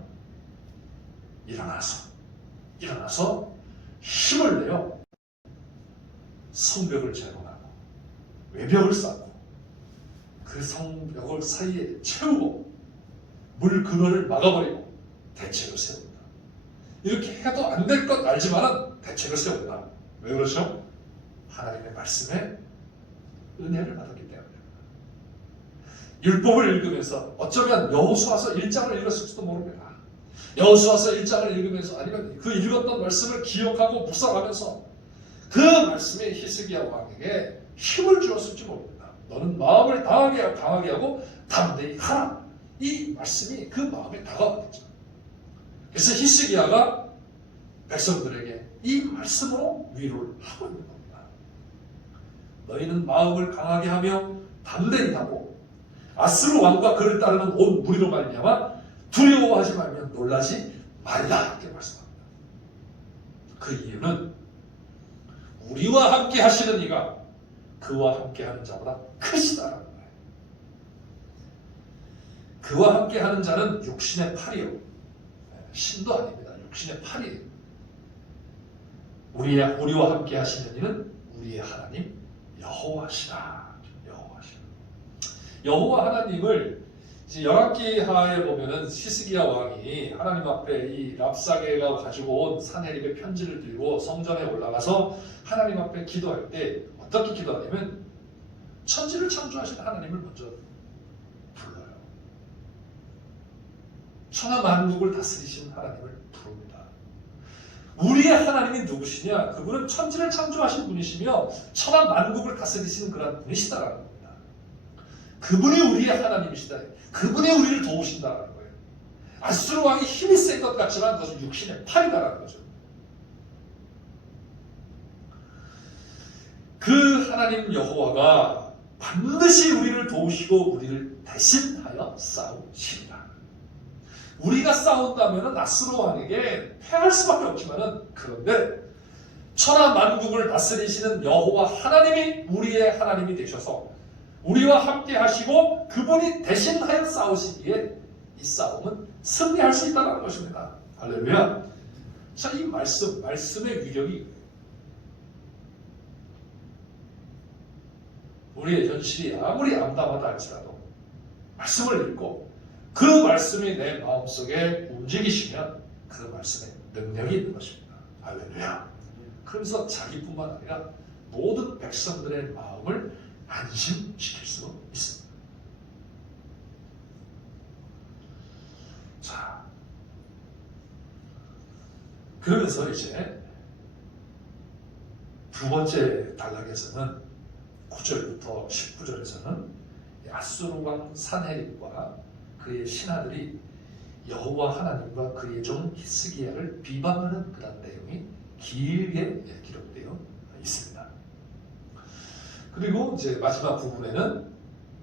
일어나서 힘을 내어 성벽을 재건하고 외벽을 쌓고 그 성벽을 사이에 채우고 물 근원을 막아버리고 대책을 세운다. 이렇게 해도 안 될 것 알지만은 대책을 세운다. 왜 그렇죠? 하나님의 말씀에 은혜를 받았기 때문입니다. 율법을 읽으면서 어쩌면 여호수아서 1장을 읽었을지도 모릅니다. 여호수아서 1장을 읽으면서 아니면 그 읽었던 말씀을 기억하고 묵상하면서 그 말씀이 히스기야 왕에게 힘을 주었을지 모릅니다. 너는 마음을 강하게 하고 담대히 하라. 이 말씀이 그 마음에 다가왔겠죠. 그래서 히스기야가 백성들에게 이 말씀으로 위로를 하고 있는 겁니다. 너희는 마음을 강하게 하며 담대히 하고 아수르 왕과 그를 따르는 온 무리로 말미암아 두려워하지 말며 놀라지 말라 이렇게 말씀합니다. 그 이유는 우리와 함께 하시는 이가 그와 함께 하는 자보다 크시다라는 거예요. 그와 함께 하는 자는 육신의 팔이요. 신도 아닙니다. 육신의 팔이에요. 우리와 함께 하시는 이는 우리의 하나님 여호와시라. 여호와 하나님을 이제 열왕기하에 보면은 히스기야 왕이 하나님 앞에 이 랍사게가 가지고 온 산헤립의 편지를 들고 성전에 올라가서 하나님 앞에 기도할 때 어떻게 기도하냐면 천지를 창조하신 하나님을 먼저 불러요. 천하 만국을 다스리신 하나님을 부릅니다. 우리의 하나님이 누구시냐? 그분은 천지를 창조하신 분이시며 천하 만국을 다스리시는 그런 분이시다라는 겁니다. 그분이 우리의 하나님이시다. 그분이 우리를 도우신다라는 거예요. 아수르 왕이 힘이 센 것 같지만 그것은 육신의 팔이다라는 거죠. 그 하나님 여호와가 반드시 우리를 도우시고 우리를 대신하여 싸우시리라. 우리가 싸운다면 아수르 왕에게 패할 수밖에 없지만은 그런데 천하 만국을 다스리시는 여호와 하나님이 우리의 하나님이 되셔서 우리와 함께 하시고 그분이 대신하여 싸우시기에 이 싸움은 승리할 수 있다는 것입니다. 할렐루야. 자, 이 말씀의 위력이 우리의 현실이 아무리 암담하다 할지라도 말씀을 읽고 그 말씀이 내 마음속에 움직이시면 그 말씀에 능력이 있는 것입니다. 할렐루야. 그러면서 자기뿐만 아니라 모든 백성들의 마음을 안심시킬 수 있습니다. 자, 그러면서 이제 두 번째 단락에서는 9절부터 19절에서는 아수르 왕 산헤립과 그의 신하들이 여호와 하나님과 그의 종 히스기야를 비방하는 그런 내용이 길게 기록되어 있습니다. 그리고 이제 마지막 부분에는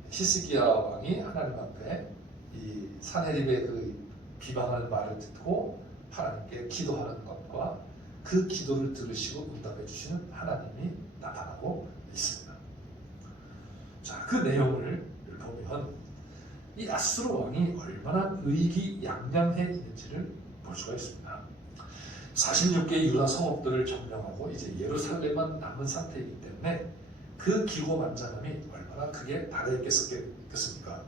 히스기야 왕이 하나님 앞에 이 산헤립의 그 비방하는 말을 듣고 하나님께 기도하는 것과 그 기도를 들으시고 응답해 주시는 하나님이 나타나고 있습니다. 자, 그 내용을 보면 이 아수르 왕이 얼마나 의기양양해 있는지를 볼 수가 있습니다. 46개의 유다 성읍들을 점령하고 이제 예루살렘만 남은 상태이기 때문에 그 기고만장함이 얼마나 크게 달해있겠습니까?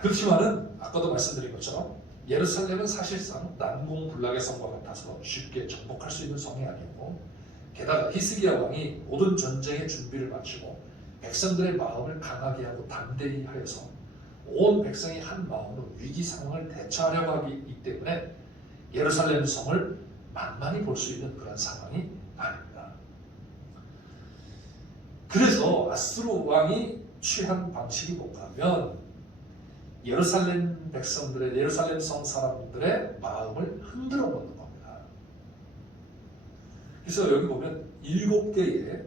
그렇지만은 아까도 말씀드린 것처럼 예루살렘은 사실상 난공불락의 성과 같아서 쉽게 정복할 수 있는 성이 아니었고, 게다가 히스기야 왕이 모든 전쟁의 준비를 마치고 백성들의 마음을 강하게 하고 담대히 하여서 온 백성이 한 마음으로 위기 상황을 대처하려고 하기 때문에 예루살렘 성을 만만히 볼 수 있는 그런 상황이 아닙니다. 그래서 아수르 왕이 취한 방식이 뭔가 하면 예루살렘 백성들의, 예루살렘 성 사람들의 마음을 흔들어 놓는 겁니다. 그래서 여기 보면 7개의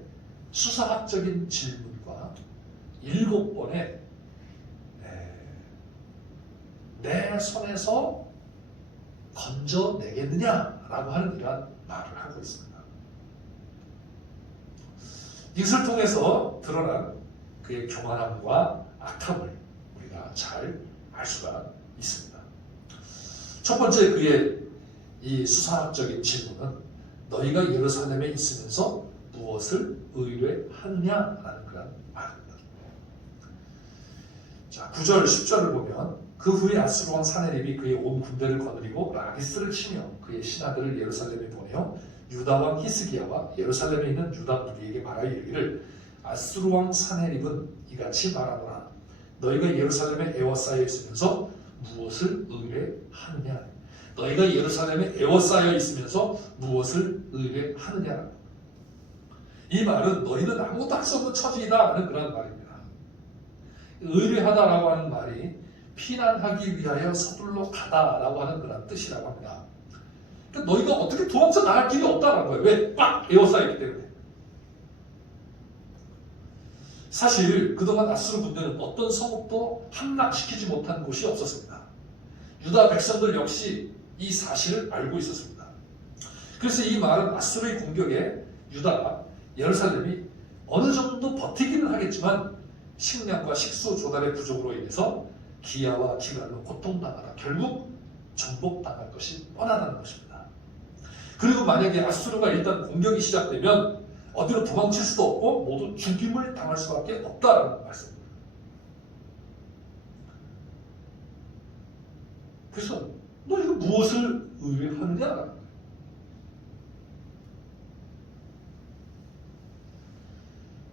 수사학적인 질문과 7번의 내 손에서 건져내겠느냐라고 하는 이러한 말을 하고 있습니다. 이것을 통해서 드러난 그의 교만함과 악함을 우리가 잘 알 수가 있습니다. 첫 번째 그의 이 수사학적인 질문은 너희가 예루살렘에 있으면서 무엇을 의뢰하느냐라는 그런 말입니다. 자, 9절, 10절을 보면 그 후에 아수르 왕 산헤립이 그의 온 군대를 거느리고 라기스를 치며 그의 신하들을 예루살렘에 보내어 유다 왕 히스기야와 예루살렘에 있는 유다 무리에게 말하여 이르기를 아수르 왕 산헤립은 이같이 말하노라. 너희가 예루살렘에 에워싸여 있으면서 무엇을 의뢰하느냐? 너희가 예루살렘에 에워싸여 있으면서 무엇을 의뢰하느냐? 이 말은 너희는 아무것도 할 수 없는 처지이다 하는 그런 말입니다. 의뢰하다라고 하는 말이 피난하기 위하여 서둘러 가다라고 하는 그런 뜻이라고 합니다. 그러니까 너희가 어떻게 도망쳐 나갈 길이 없다라는 거예요. 왜? 꽉 에워싸였기 때문에. 사실 그동안 아수르 군대는 어떤 성읍도 함락시키지 못한 곳이 없었습니다. 유다 백성들 역시 이 사실을 알고 있었습니다. 그래서 이 말은 아수르의 공격에 유다가 예루살렘이 어느 정도 버티기는 하겠지만 식량과 식수 조달의 부족으로 인해서 기아와 기갈로 고통당하다 결국 정복당할 것이 뻔하다는 것입니다. 그리고 만약에 아수르가 일단 공격이 시작되면 어디로 도망칠 수도 없고 모두 죽임을 당할 수밖에 없다라는 말씀입니다. 그래서 너희가 무엇을 의뢰하느냐?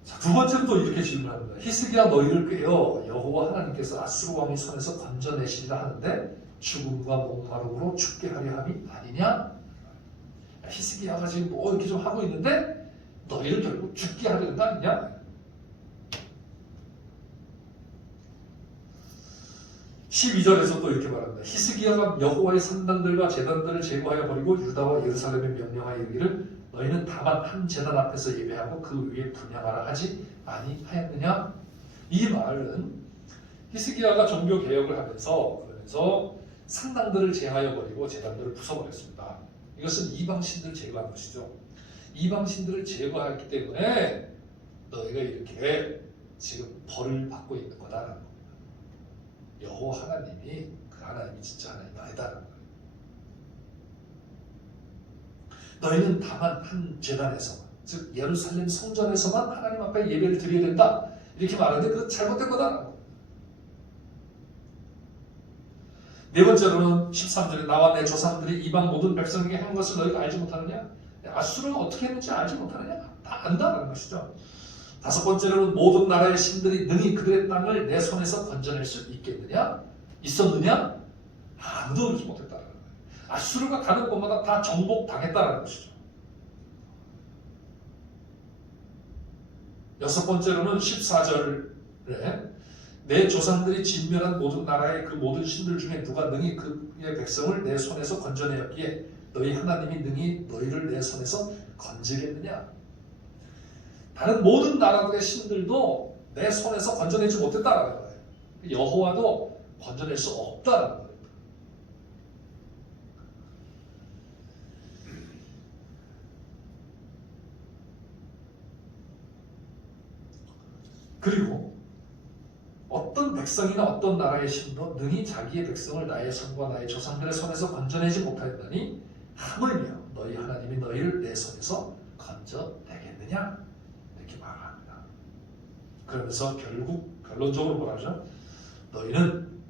자, 두 번째로 또 이렇게 질문합니다. 히스기야 너희를 꾀어 여호와 하나님께서 아수르 왕의 손에서 건져내시리라 하는데 죽음과 목마름으로 죽게 하려 함이 아니냐? 히스기야가 지금 뭐 이렇게 좀 하고 있는데 너희를 결국 죽게 하려는 거 아니냐? 12절에서 또 이렇게 말합니다. 히스기야가 여호와의 산당들과 제단들을 제거하여 버리고 유다와 예루살렘에 명령하여 이르기를 너희는 다만 한 제단 앞에서 예배하고 그 위에 분향하라 하지 아니하였느냐? 이 말은 히스기야가 종교 개혁을 그러면서 산당들을 제하여 버리고 제단들을 부숴버렸습니다. 이것은 이방신들 제거한 것이죠. 이방신들을 제거했기 때문에 너희가 이렇게 지금 벌을 받고 있는 거다라는 겁니다. 여호와 하나님이 그 하나님이 진짜 하나님 아니다라는 거예요. 너희는 다만 한 제단에서만, 즉 예루살렘 성전에서만 하나님 앞에 예배를 드려야 된다 이렇게 말하는데 그건 잘못된 거다. 네 번째로는 13절에 나와 내 조상들이 이방 모든 백성에게 한 것을 너희가 알지 못하느냐? 아수르가 어떻게 했는지 알지 못하느냐? 다 안다라는 것이죠. 다섯 번째로는 모든 나라의 신들이 능히 그들의 땅을 내 손에서 건져낼 수 있겠느냐? 있었느냐? 아무도 그러지 못했다라는 거예요. 아수르가 가는 곳마다 다 정복당했다라는 것이죠. 여섯 번째로는 14절에 내 조상들이 진멸한 모든 나라의 그 모든 신들 중에 누가 능히 그의 백성을 내 손에서 건져내었기에 너희 하나님이 능히 너희를 내 손에서 건지겠느냐? 다른 모든 나라들의 신들도 내 손에서 건져내지 못했다라는 거예요. 여호와도 건져낼 수 없다라는 거예요. 그리고 어떤 백성이나 어떤 나라의 신도 능히 자기의 백성을 나의 손과 나의 조상들의 손에서 건져내지 못하였더니 하물며 너희 하나님이 너희를 내 손에서 건져내겠느냐? 이렇게 말합니다. 그러면서 결국 결론적으로 뭐라 하죠? 너희는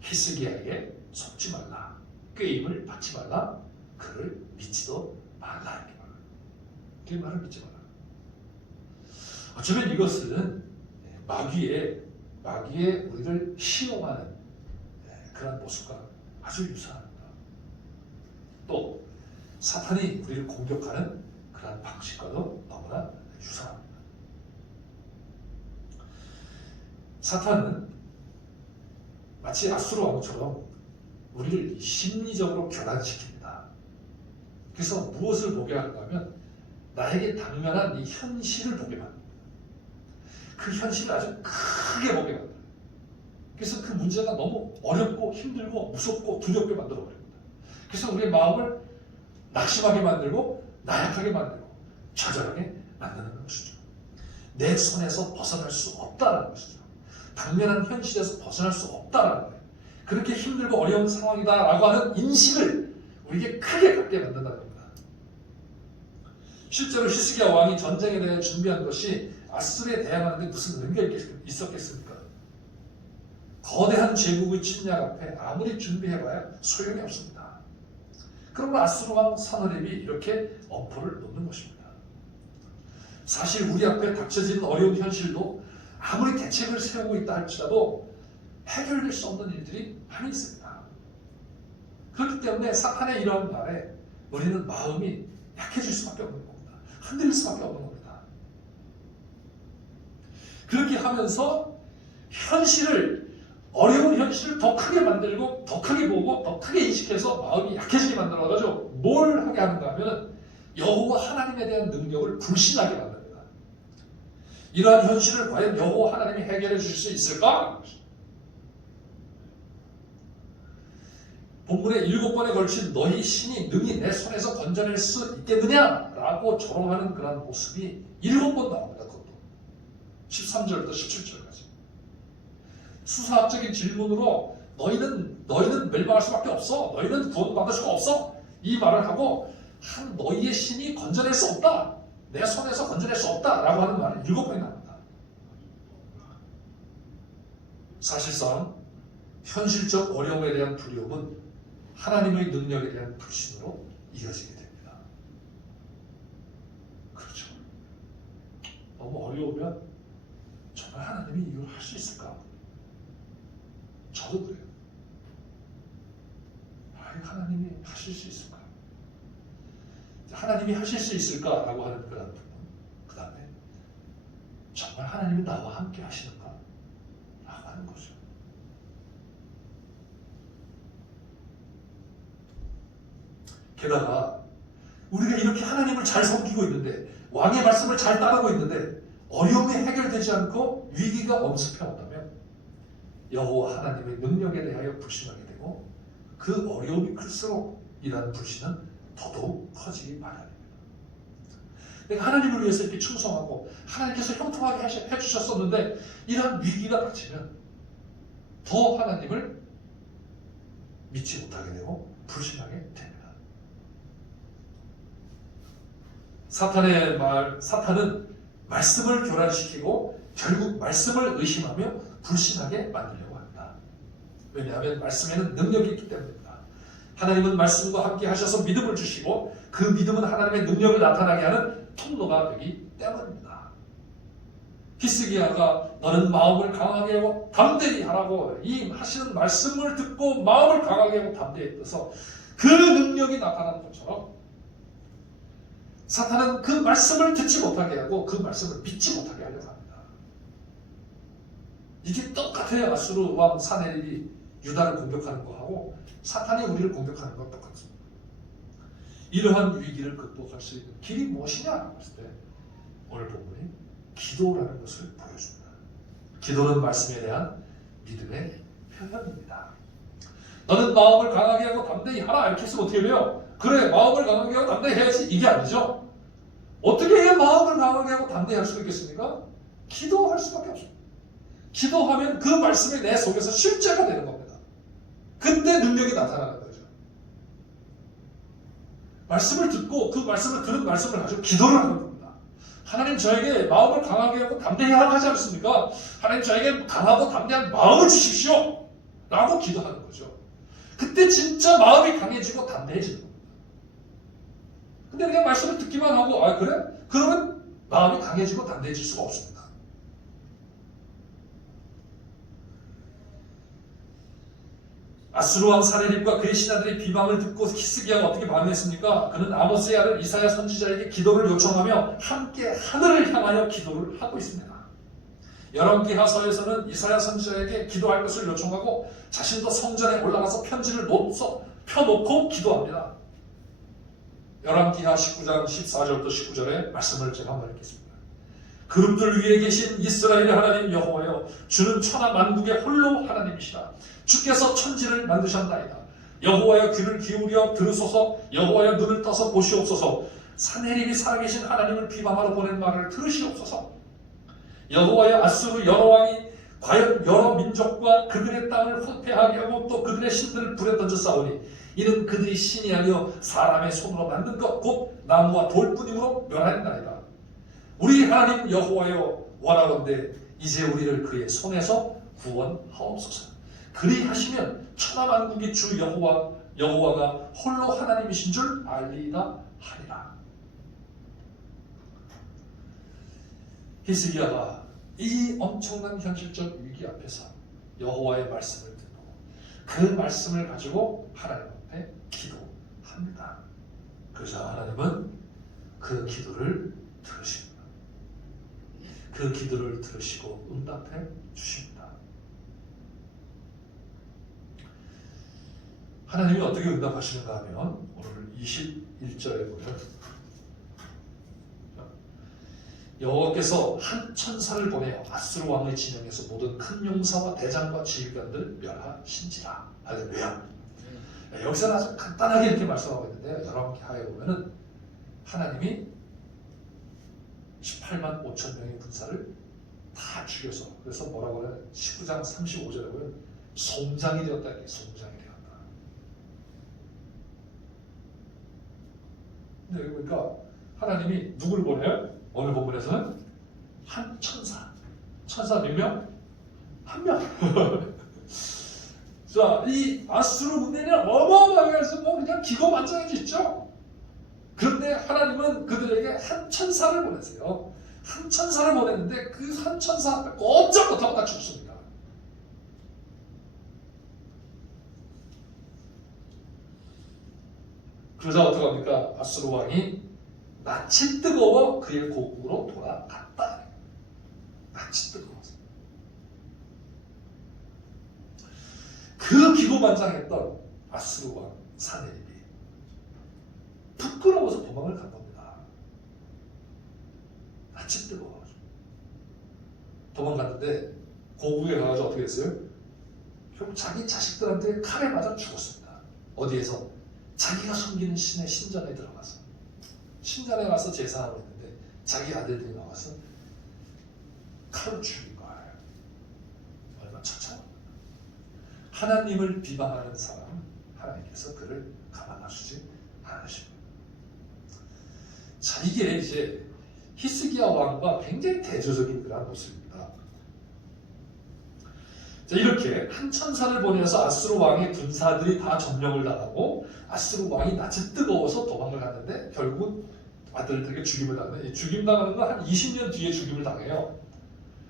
히스기야에게 속지 말라. 꾀임을 받지 말라. 그를 믿지도 말라. 이렇게 말합니다. 그 말을 믿지 말라. 어쩌면 이것은 마귀의 우리를 시험하는 그런 모습과 아주 유사합니다. 또 사탄이 우리를 공격하는 그런 방식과도 너무나 유사합니다. 사탄은 마치 아수르 왕처럼 우리를 심리적으로 교란시킵니다. 그래서 무엇을 보게 하는가 하면 나에게 당면한 이 현실을 보게 합니다. 그 현실을 아주 크게 보게 만들어요. 그래서 그 문제가 너무 어렵고 힘들고 무섭고 두렵게 만들어버립니다. 그래서 우리의 마음을 낙심하게 만들고 나약하게 만들고 좌절하게 만드는 것이죠. 내 손에서 벗어날 수 없다는 것이죠. 당면한 현실에서 벗어날 수 없다는 거예요. 그렇게 힘들고 어려운 상황이다라고 하는 인식을 우리에게 크게 갖게 만든다는 겁니다. 실제로 히스기야 왕이 전쟁에 대해 준비한 것이 아수르에 대항하는 데 무슨 의미가 있었겠습니까? 거대한 제국의 침략 앞에 아무리 준비해봐야 소용이 없습니다. 그러면 아수르 왕 사느립이 이렇게 엄포를 놓는 것입니다. 사실 우리 앞에 닥쳐지는 어려운 현실도 아무리 대책을 세우고 있다 할지라도 해결될 수 없는 일들이 많이 있습니다. 그렇기 때문에 사탄의 이러한 말에 우리는 마음이 약해질 수밖에 없는 겁니다. 흔들릴 수밖에 없는 겁니다. 그렇게 하면서 어려운 현실을 더 크게 만들고 더 크게 보고 더 크게 인식해서 마음이 약해지게 만들어가지고 뭘 하게 하는가 하면 여호와 하나님에 대한 능력을 불신하게 만듭니다. 이러한 현실을 과연 여호와 하나님이 해결해 주실 수 있을까? 본문에 7번에 걸친 너희 신이 능히 내 손에서 건져낼 수 있겠느냐라고 조롱하는 그런 모습이 7번 나옵니다. 13절부터 17절까지 수사학적인 질문으로 너희는 멸망할 수밖에 없어. 너희는 구원받을 수가 없어. 이 말을 하고 너희의 신이 건져낼 수 없다. 내 손에서 건져낼 수 없다 라고 하는 말을 7번이 나옵니다. 사실상 현실적 어려움에 대한 두려움은 하나님의 능력에 대한 불신으로 이어지게 됩니다. 그렇죠. 너무 어려우면 정말 하나님이 이걸 할 수 있을까? 저도 그래요. 하나님이 하실 수 있을까? 하나님이 하실 수 있을까라고 하는 그런 부분. 그 다음에 정말 하나님이 나와 함께 하시는가? 라고 하는 거죠. 게다가 우리가 이렇게 하나님을 잘 섬기고 있는데 왕의 말씀을 잘 따르고 있는데 어려움이 해결되지 않고 위기가 엄습해 온다면 여호와 하나님의 능력에 대하여 불신하게 되고 그 어려움이 클수록 이러한 불신은 더더욱 커지기 마련입니다. 내가 하나님을 위해서 이렇게 충성하고 하나님께서 형통하게 해주셨었는데 이러한 위기가 닥치면 더 하나님을 믿지 못하게 되고 불신하게 됩니다. 사탄은 말씀을 교란시키고 결국 말씀을 의심하며 불신하게 만들려고 합니다. 왜냐하면 말씀에는 능력이 있기 때문입니다. 하나님은 말씀과 함께 하셔서 믿음을 주시고 그 믿음은 하나님의 능력을 나타나게 하는 통로가 되기 때문입니다. 히스기야가 너는 마음을 강하게 하고 담대히 하라고 이 하시는 말씀을 듣고 마음을 강하게 하고 담대히 떠서 그 능력이 나타나는 것처럼 사탄은 그 말씀을 듣지 못하게 하고 그 말씀을 믿지 못하게 하려고 합니다. 이게 똑같아요. 아수르 왕 사네립이 유다를 공격하는 거하고 사탄이 우리를 공격하는 건 똑같습니다. 이러한 위기를 극복할 수 있는 길이 무엇이냐라고 했을 때 오늘 본문이 기도라는 것을 보여줍니다. 기도는 말씀에 대한 믿음의 표현입니다. 너는 마음을 강하게 하고 담대히 하라 이렇게 했으면 어떻게 돼요? 그래 마음을 강하게 하고 담대히 해야지 이게 아니죠. 어떻게 해야 마음을 강하게 하고 담대히 할 수 있겠습니까? 기도할 수밖에 없습니다. 기도하면 그 말씀이 내 속에서 실제가 되는 겁니다. 그때 능력이 나타나는 거죠. 말씀을 듣고 그 말씀을 들은 말씀을 가지고 기도를 하는 겁니다. 하나님 저에게 마음을 강하게 하고 담대히 하라고 하지 않습니까? 하나님 저에게 강하고 담대한 마음을 주십시오 라고 기도하는 거죠. 그때 진짜 마음이 강해지고 담대해지는 겁니다. 근데 그냥 말씀을 듣기만 하고 아 그래? 그러면 마음이 강해지고 담대해질 수가 없습니다. 아수르 왕 사네립과 그의 신하들의 비방을 듣고 히스기야가 어떻게 반응했습니까? 그는 아모스의 아들 이사야 선지자에게 기도를 요청하며 함께 하늘을 향하여 기도를 하고 있습니다. 열왕기하서에서는 이사야 선지자에게 기도할 것을 요청하고 자신도 성전에 올라가서 편지를 펴놓고 기도합니다. 열왕기하 19장 14절부터 19절의 말씀을 제가 한번 읽겠습니다. 그룹들 위에 계신 이스라엘의 하나님 여호와여 주는 천하 만국의 홀로 하나님이시다. 주께서 천지를 만드셨나이다. 여호와여 귀를 기울여 들으소서. 여호와여 눈을 떠서 보시옵소서. 사네립이 살아계신 하나님을 비방하러 보낸 말을 들으시옵소서. 여호와여 아수르 여러 왕이 과연 여러 민족과 그들의 땅을 황폐하게 하고 또 그들의 신들을 불에 던져 싸우니 이는 그들이 신이 아니여 사람의 손으로 만든 것 곧 나무와 돌뿐이므로 멸하였나이다. 우리 하나님 여호와여 원하건대 이제 우리를 그의 손에서 구원하옵소서. 그리하시면 천하만국의 주 여호와가 홀로 하나님이신 줄 알리이다 하리라. 히스기야가 이 엄청난 현실적 위기 앞에서 여호와의 말씀을 듣고 그 말씀을 가지고 하나님 앞에 기도합니다. 그러자 하나님은 그 기도를 들으십니다. 그 기도를 들으시고 응답해 주십니다. 하나님이 어떻게 응답하시는가 하면 오늘 21절에 보면 여호와께서 한 천사를 보내어 아수르 왕의 진영에서 모든 큰 용사와 대장과 지휘관들 멸하신지라. 할렐루야. 여기서는 아주 간단하게 이렇게 말씀하고 있는데요. 열왕기하에 보면은 하나님이 18만 5천 명의 군사를 다 죽여서 그래서 뭐라고 하냐 19장 35절에 보면 송장이 되었다. 이렇게 송장이 되었다. 근데 여기 보니까 하나님이 누구를 보내요? 오늘 본문에서는 한 천사. 천사 몇 명? 한 명. 자, 이 아수르 군대는 어마어마하게 해서 뭐 그냥 기고만장해졌죠. 그런데 하나님은 그들에게 한 천사를 보내세요. 한 천사를 보냈는데 그 한 천사 앞에 꼼짝 못하고 다 죽습니다. 그러자 어떻게 합니까? 아수르 왕이 낯이 뜨거워 그의 고국으로 돌아갔다. 낯이 뜨거워서. 그 기고만장했던 아수르 왕 사네립이 부끄러워서 도망을 간 겁니다. 낯이 뜨거워가지고 도망갔는데 고국에 가가지고 어떻게 했어요? 결국 자기 자식들한테 칼에 맞아 죽었습니다. 어디에서? 자기가 섬기는 신의 신전에 들어가서 신전에 가서 제사하고 있는데 자기 아들들이 나와서 칼로 죽인 거예요. 얼마나 처참한 거예요. 하나님을 비방하는 사람, 하나님께서 그를 가만두시지 않으십니다. 자, 이게 이제 히스기야 왕과 굉장히 대조적인 그런 모습입니다. 자, 이렇게 한 천사를 보내서 아수르 왕의 군사들이 다 점령을 당하고 아수르 왕이 낯이 뜨거워서 도망을 가는데 결국 아들들에게 죽임을 당하는, 죽임 당하는 건 한 20년 뒤에 죽임을 당해요.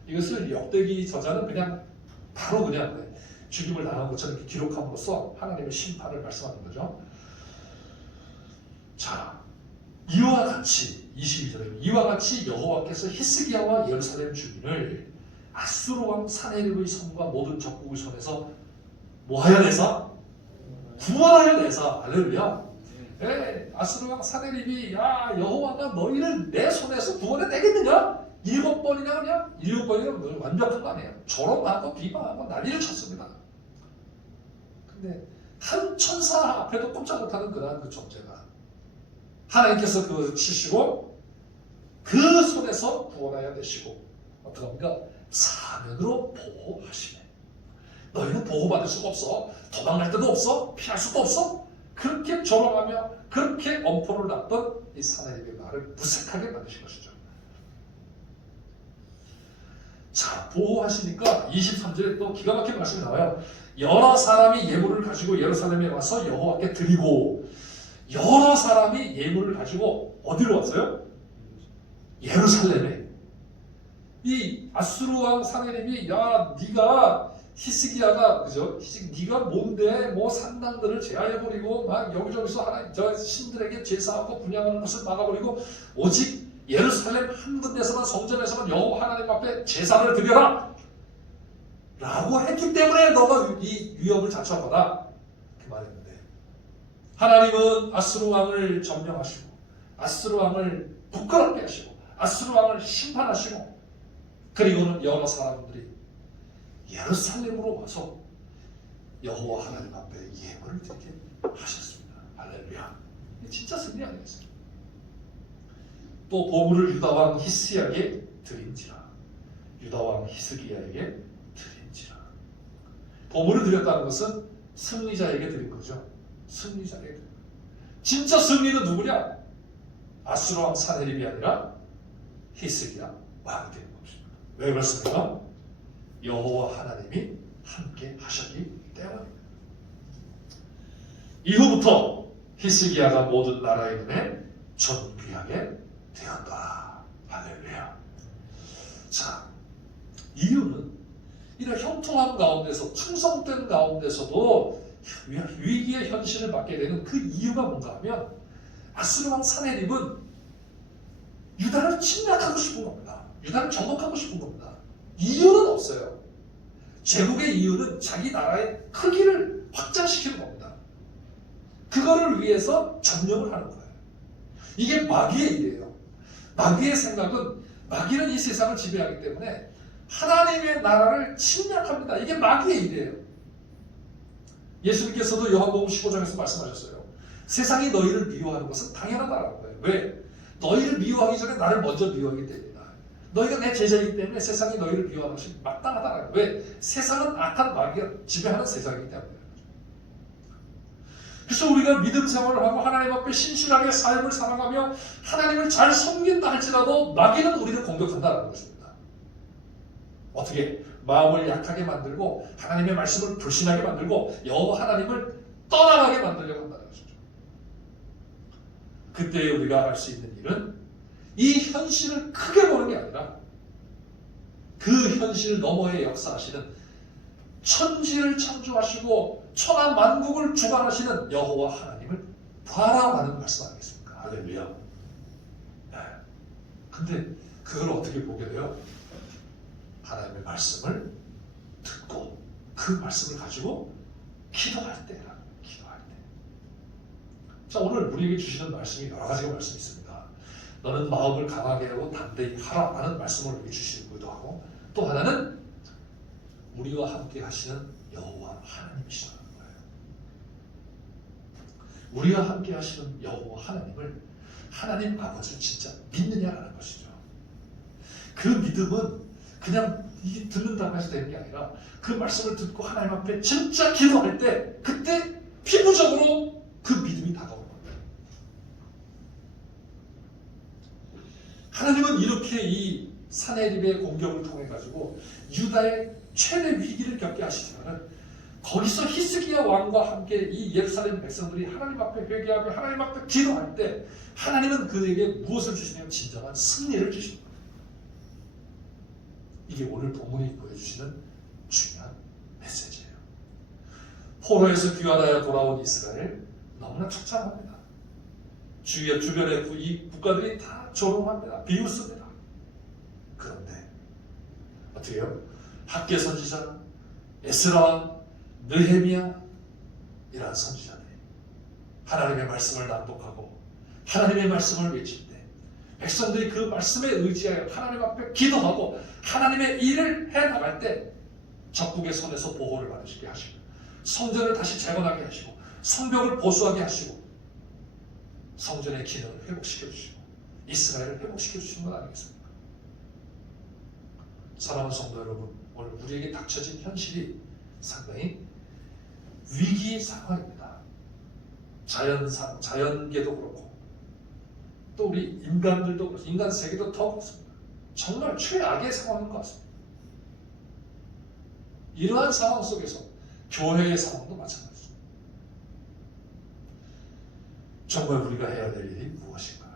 이것을 역대기 저자는 그냥 바로 그냥 죽임을 당한 것처럼 이렇게 기록함으로써 하나님의 심판을 말씀하는 거죠. 자, 이와 같이 22절에 이와 같이 여호와께서 히스기야와 예루살렘 주민을 아수르 왕 사네립의 손과 모든 적국의 손에서 뭐하여 내사? 구원하여 내사. 할렐루야. 예, 아수르 왕 사네립이 야 여호와가 너희를 내 손에서 구원해 내겠느냐? 7번이냐 그냥 7번이면 완벽한 거 아니에요. 조롱하고 비방하고 난리를 쳤습니다. 근데 한 천사 앞에도 꼼짝 못하는 그러한 그 존재가 하나님께서 그것을 치시고 그 손에서 구원하여 내시고 어떻게 합니까? 사면으로 보호하시네. 너희는 보호받을 수가 없어. 도망갈 데도 없어. 피할 수도 없어. 그렇게 조롱하며 그렇게 엄포를 놨던 이 사내립의 말을 무색하게 만드신 것이죠. 자, 보호하시니까 23절에 또 기가 막힌 말씀이 나와요. 여러 사람이 예물을 가지고 예루살렘에 와서 여호와께 드리고, 여러 사람이 예물을 가지고 어디로 왔어요? 예루살렘에. 이 아수르 왕 사네립이 야 네가 히스기야가 그죠? 네가 뭔데 뭐 산당들을 제하해버리고 막 여기저기서 하나님 저 신들에게 제사하고 분양하는 것을 막아버리고 오직 예루살렘 한 군데서만 성전에서만 여호와 하나님 앞에 제사를 드려라 라고 했기 때문에 너가 이 위협을 자초하거나 그 말했는데, 하나님은 아수르 왕을 점령하시고 아수르 왕을 부끄럽게 하시고 아수르 왕을 심판하시고 그리고는 여러 사람들이 예루살렘으로 와서 여호와 하나님 앞에 예물을 드리게 하셨습니다. 할렐루야. 진짜 승리 아니겠습니까? 또 보물을 유다왕 히스기야에게 드린지라. 유다왕 히스기야에게 드린지라. 보물을 드렸다는 것은 승리자에게 드린 거죠. 승리자에게 드린 거예요. 진짜 승리는 누구냐? 아수르 왕 사네립이 아니라 히스기야 왕이 되는 것입니다. 왜 그렇습니까? 여호와 하나님이 함께 하셨기 때문입니다. 이후부터 히스기야가 모든 나라의 눈에 존귀하게 되었다. 할렐루야. 자, 이유는 이런 형통함 가운데서 충성된 가운데서도 위기의 현실을 맞게 되는 그 이유가 뭔가 하면 아수르 왕 사네립은 유다를 침략하고 싶은 겁니다. 유다를 정복하고 싶은 겁니다. 이유는 없어요. 제국의 이유는 자기 나라의 크기를 확장시키는 겁니다. 그거를 위해서 점령을 하는 거예요. 이게 마귀의 일이에요. 마귀의 생각은, 마귀는 이 세상을 지배하기 때문에 하나님의 나라를 침략합니다. 이게 마귀의 일이에요. 예수님께서도 요한복음 15장에서 말씀하셨어요. 세상이 너희를 미워하는 것은 당연하다라는 거예요. 왜? 너희를 미워하기 전에 나를 먼저 미워하기 때문이다. 너희가 내 제자이기 때문에 세상이 너희를 미워하는 것이 마땅하다라는 거예요. 왜? 세상은 악한 마귀가 지배하는 세상이기 때문에. 그래서 우리가 믿음 생활을 하고 하나님 앞에 신실하게 삶을 살아가며 하나님을 잘 섬긴다 할지라도 마귀는 우리를 공격한다는 것입니다. 어떻게? 마음을 약하게 만들고 하나님의 말씀을 불신하게 만들고 여호와 하나님을 떠나가게 만들려고 한다는 것이죠. 그때 우리가 할 수 있는 일은 이 현실을 크게 보는 게 아니라 그 현실 너머에 역사하시는 천지를 창조하시고 천하 만국을 주관하시는 여호와 하나님을 바라라는 말씀 아니겠습니까? 할렐루야. 네. 근데 그걸 어떻게 보게 돼요? 하나님의 말씀을 듣고 그 말씀을 가지고 기도할 때라. 기도할 때. 자, 오늘 우리에게 주시는 말씀이 여러 가지가 말씀이 있습니다. 너는 마음을 강하게 하고 담대히 하라라는 말씀을 우리에게 주시기도 하고, 또 하나는 우리와 함께 하시는 여호와 하나님이시라는 거예요. 우리와 함께 하시는 여호와 하나님을, 하나님 아버지를 진짜 믿느냐라는 것이죠. 그 믿음은 그냥 이 듣는다고 해서 되는 게 아니라 그 말씀을 듣고 하나님 앞에 진짜 기도할 때 그때 피부적으로 그 믿음이 다가오는 겁니다. 하나님은 이렇게 이 사내립의 공격을 통해 가지고 유다의 최대 위기를 겪게 하시지만은 거기서 히스기야 왕과 함께 이 예루살렘 백성들이 하나님 앞에 회개하며 하나님 앞에 기도할 때 하나님은 그에게 무엇을 주시냐면 진정한 승리를 주십니다. 이게 오늘 본문이 보여주시는 중요한 메시지예요. 포로에서 귀환하여 돌아온 이스라엘 너무나 처참합니다. 주변의 이 국가들이 다 조롱합니다. 비웃습니다. 그런데 어떻게 해요? 학개 선지자, 에스라, 느헤미야 이러한 선지자들이 하나님의 말씀을 낭독하고 하나님의 말씀을 외칠 때 백성들이 그 말씀에 의지하여 하나님 앞에 기도하고 하나님의 일을 해나갈 때 적국의 손에서 보호를 받으시게 하시고 성전을 다시 재건하게 하시고 성벽을 보수하게 하시고 성전의 기능을 회복시켜 주시고 이스라엘을 회복시켜 주시는 건 아니겠습니까? 사랑하는 성도 여러분, 오늘 우리에게 닥쳐진 현실이 상당히 위기 상황입니다. 자연계도 그렇고 또 우리 인간들도 그렇고 인간 세계도 더 그렇습니다. 정말 최악의 상황인 것 같습니다. 이러한 상황 속에서 교회의 상황도 마찬가지입니다. 정말 우리가 해야 될 일이 무엇인가?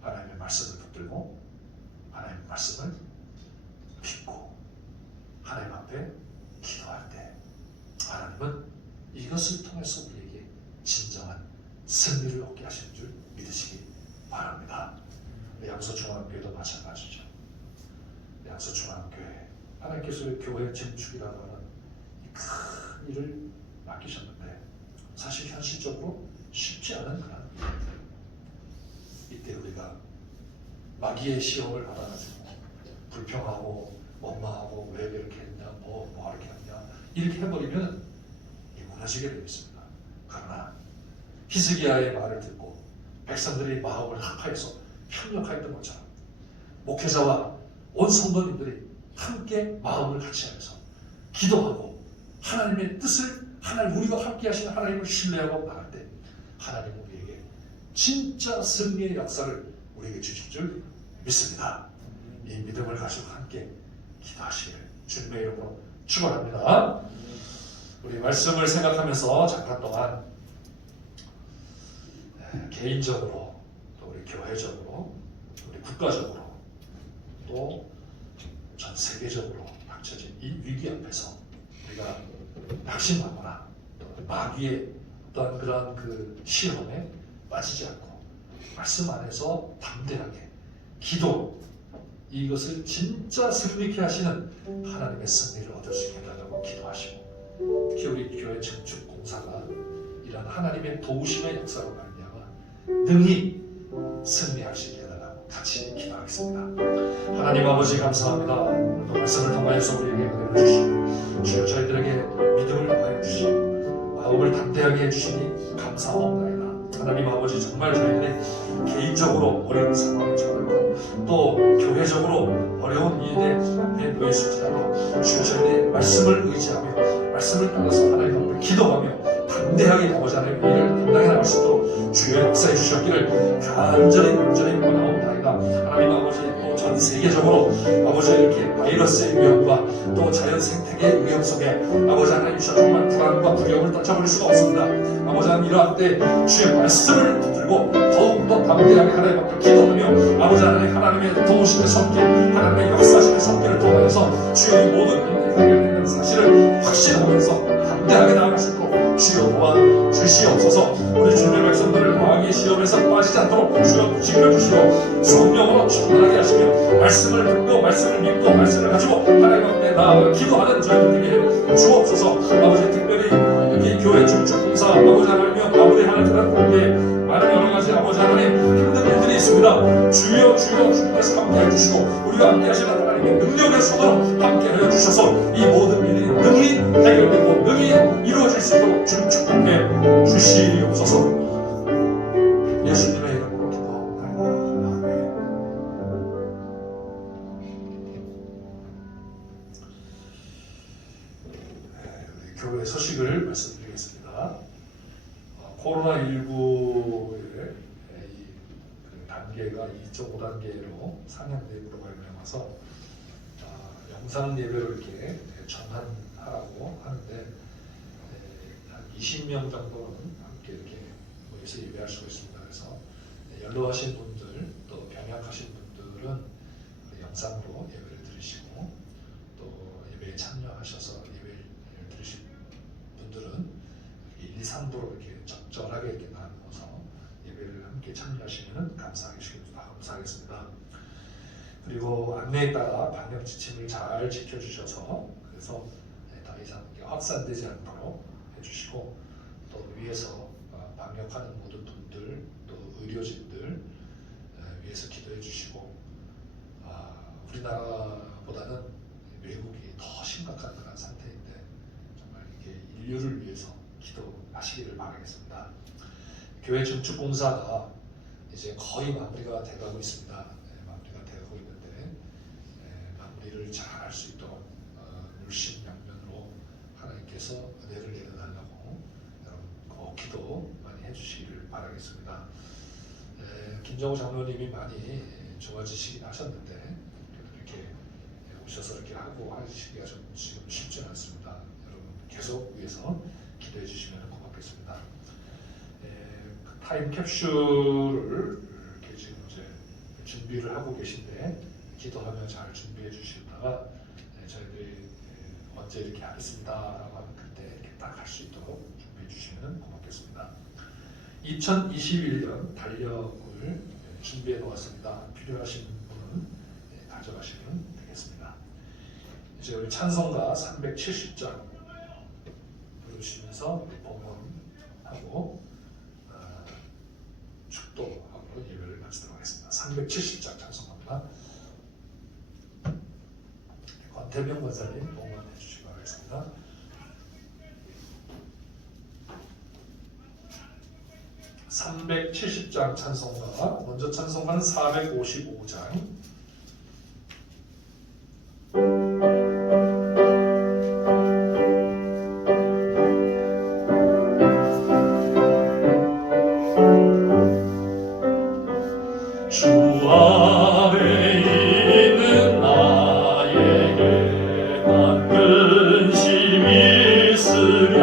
하나님의 말씀을 붙들고 하나님의 말씀을 믿고 하나님 앞에 기도할 때 하나님은 이것을 통해서 우리에게 진정한 승리를 얻게 하시는 줄 믿으시기 바랍니다. 양서중앙교회도 마찬가지죠. 양서중앙교회 하나님께서 교회 증축이라고 하는 이 큰 일을 맡기셨는데 사실 현실적으로 쉽지 않은 그런 이때 우리가 마귀의 시험을 받아가지고 불평하고 원망하고 왜 이렇게 했냐 뭐 이렇게 했냐 이렇게 해버리면 무너지게 되어 있습니다. 그러나 히스기야의 말을 듣고 백성들이 마음을 합하여서 협력하였던 것처럼 목회자와 온 성도님들이 함께 마음을 같이 하면서 기도하고 하나님의 뜻을 우리와 함께 하시는 하나님을 신뢰하고 나갈 때 하나님은 우리에게 진짜 승리의 역사를 우리에게 주실 줄 믿습니다. 이 믿음을 가지고 함께 기도하시길 주님의 이름으로 축원합니다. 우리 말씀을 생각하면서 잠깐 동안 개인적으로 또 우리 교회적으로 우리 국가적으로 또 전 세계적으로 닥쳐진 이 위기 앞에서 우리가 낙심하거나 또 마귀의 어떤 그런 그 시험에 빠지지 않고 말씀 안에서 담대하게 기도 이것을 진짜 승리케 하시는 하나님의 승리를 얻을 수 있게 해달라고 기도하시고 특히 우리 교회 증축 공사가 이런 하나님의 도우심의 역사로 말미암아 능히 승리할 수 있게 해달라고 같이 기도하겠습니다. 하나님 아버지 감사합니다. 또 말씀을 통하여서 우리에게 은혜를 주시고 주여 저희들에게 믿음을 더하여 주시고 마음을 담대하게 해주시니 감사하옵나이다. 하나님 아버지 정말 저희들이 개인적으로 어려운 상황에 처하고 또 교회적으로 어려운 일에 앞에 놓였을지라도 주여 저희들의 말씀을 의지하며 말씀을 따라서 하나님 앞에 기도하며 담대하게 아버지 하나님의 일을 감당해 나갈 수 있도록 주여 역사해 주셨기를 간절히 원하옵나이다. 하나님 아버지 또 전 세계적으로 아버지 이렇게 바이러스의 위험과 또 자연 생태계의 위험 속에 아버지 하나님 주여 정말 불안과 두려움을 떨쳐버릴 수가 없습니다. 아버지 하나님 이러한 때 주의 말씀을 붙들고 더욱더 담대하게 하나님 앞에 기도하며 아버지 하나님의 도우심의 손길 하나님의 역사심의 손길을 통하여서 주의 모든 일들이 해결되는 사실을 확신하면서 담대하게 나아갈 수 있도록 주여 도와주시옵소서. 우리 주님의 백성들을 마귀의 시험에서 빠지지 않도록 주여 지켜주시고 성령으로 충만하게 하시며 말씀을 듣고 말씀을 믿고 말씀을 가지고 하나님 앞에 나아가 기도하는 저희들에게 주옵소서. 아버지 특별히 여기 교회 증축공사 아버지 하나님이여 마무리하는 그런 가운데 많은 여러가지 아버지 하나님 힘든 일들이 있습니다. 주여 주님께서 함께 해주시고 우리가 함께 하시는 하나님의 능력의 손으로 함께 하여주셔서 이 모든 일이 능히 해결되고 능히 이루어질 수 있도록 주님 축복해 주시옵소서. 예수님의 이름으로 기도하옵나이다. 아멘. 소식을 말씀드리겠습니다. 코로나19의 그 단계가 2.5단계로 상향됨으로 말미암아서 영상 예배를 이렇게 전환하라고 하는데 한 20명 정도는 함께 이렇게 모여서 예배할 수가 있습니다. 그래서 연로하신 분들 또 병약하신 분들은 영상으로 예배를 드리시고 또 예배에 참여하셔서 예배를 드리실 분들은 1, 3부로 이렇게 적절하게 이렇게 나누어서 예배를 함께 참여하시면 감사하겠습니다. 그리고 안내에 따라 방역 지침을 잘 지켜주셔서 그래서 더 이상 확산되지 않도록 해주시고 또 위에서 방역하는 모든 분들 또 의료진들 위해서 기도해 주시고 우리나라보다는 외국이 더 심각한 그런 상태인데 정말 이렇게 인류를 위해서 기도하시기를 바라겠습니다. 교회 증축 공사가 이제 거의 마무리가 돼가고 있습니다. 마무리가 되고 있는데 마무리를 잘 할 수 있도록 물심양면으로 하나님께서 은혜를 내려달라고 여러분 꼭 기도 많이 해주시기를 바라겠습니다. 김정우 장로님이 많이 좋아지시긴 하셨는데 이렇게 오셔서 이렇게 하고 하시기가 좀 지금 쉽지 않습니다. 여러분 계속 위해서 기도해 주시면 고맙겠습니다. 타임 캡슐을 이렇게 지금 이제 준비를 하고 계신데 기도하며 잘 준비해 주시다가 저희들이 언제 이렇게 하겠습니다라고 하면 그때 이렇게 딱 할 수 있도록 준비해 주시면 고맙겠습니다. 2021년 달력을 준비해 놓았습니다. 필요하신 분은 가져가시면 되겠습니다. 이제 우리 찬송가 370장 부르시면서 봉헌하고 축도하고 예배를 마치도록 하겠습니다. 370장 찬송합니다. 권태명 권사님 봉헌해 주시기 바라겠습니다. (370장) 찬송가 먼저 찬송가는 455장 주 안에 있는 나에게 난 근심이 있으랴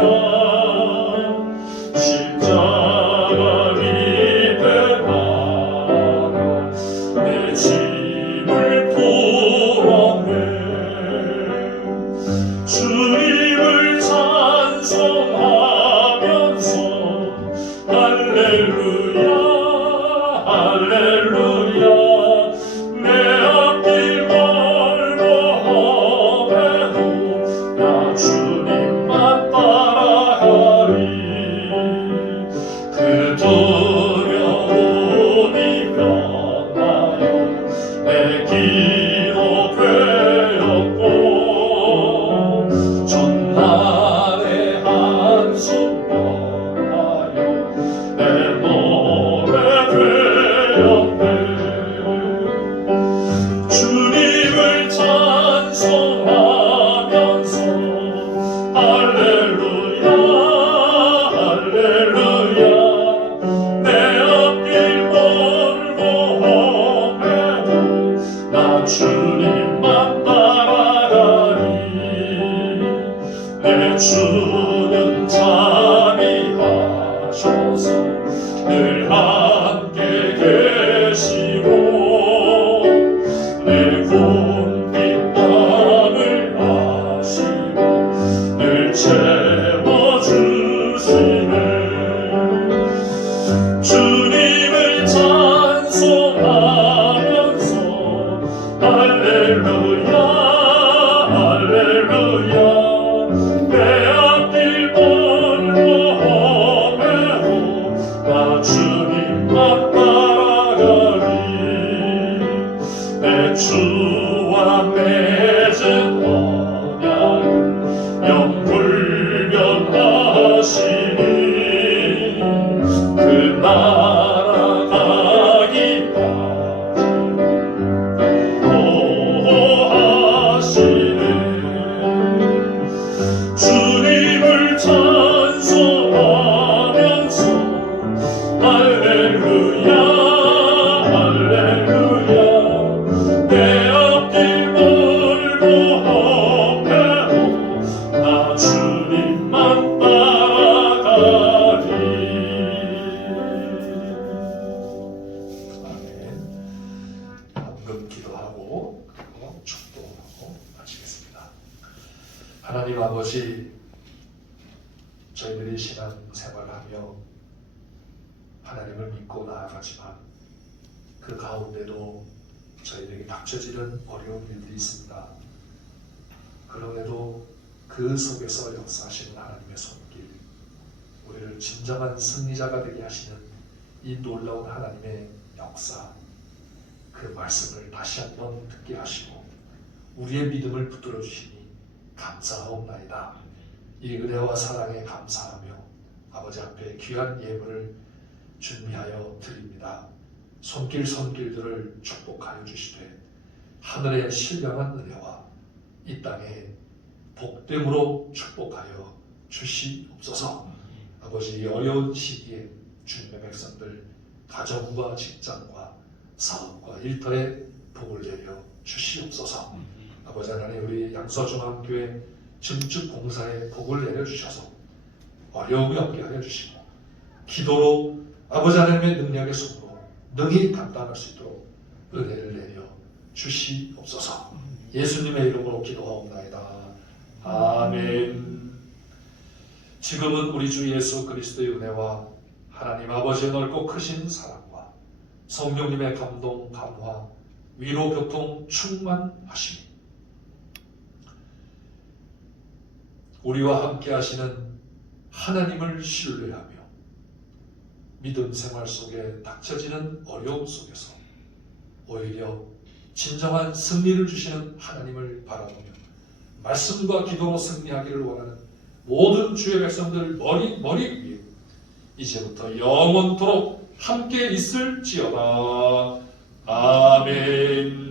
십자가 밑에 나가 내 짐을 풀었네 주님을 찬송하면서 할렐루야 할렐루야 내 앞길 멀고 험해도 나 주님만 따라가리 그 두려움이 변하여 내 기도 되었고 전날의 한숨 변하여 내 노래 저희들이 신앙생활하며 하나님을 믿고 나아가지만 그 가운데도 저희들에게 닥쳐지는 어려운 일들이 있습니다. 그럼에도 그 속에서 역사하시는 하나님의 손길, 우리를 진정한 승리자가 되게 하시는 이 놀라운 하나님의 역사, 그 말씀을 다시 한번 듣게 하시고 우리의 믿음을 붙들어 주시니 감사하옵나이다. 이 은혜와 사랑에 감사하며 아버지 앞에 귀한 예물을 준비하여 드립니다. 손길들을 축복하여 주시되 하늘의 신령한 은혜와 이 땅의 복됨으로 축복하여 주시옵소서. 아버지, 이 어려운 시기에 주님의 백성들 가정과 직장과 사업과 일터에 복을 내려 주시옵소서. 아버지 하나님, 우리 양서중앙교회 증축 봉사에 복을 내려 주셔서 어려움이 없게 하여 주시고 기도로 아버지 하나님의 능력의 손으로 능히 감당할 수 있도록 은혜를 내려 주시옵소서. 예수님의 이름으로 기도하옵나이다. 아멘. 지금은 우리 주 예수 그리스도의 은혜와 하나님 아버지의 넓고 크신 사랑과 성령님의 감동, 감화, 위로, 교통, 충만하심이 우리와 함께 하시는 하나님을 신뢰하며 믿음 생활 속에 닥쳐지는 어려움 속에서 오히려 진정한 승리를 주시는 하나님을 바라보며 말씀과 기도로 승리하기를 원하는 모든 주의 백성들 머리 위에 이제부터 영원토록 함께 있을지어다. 아멘.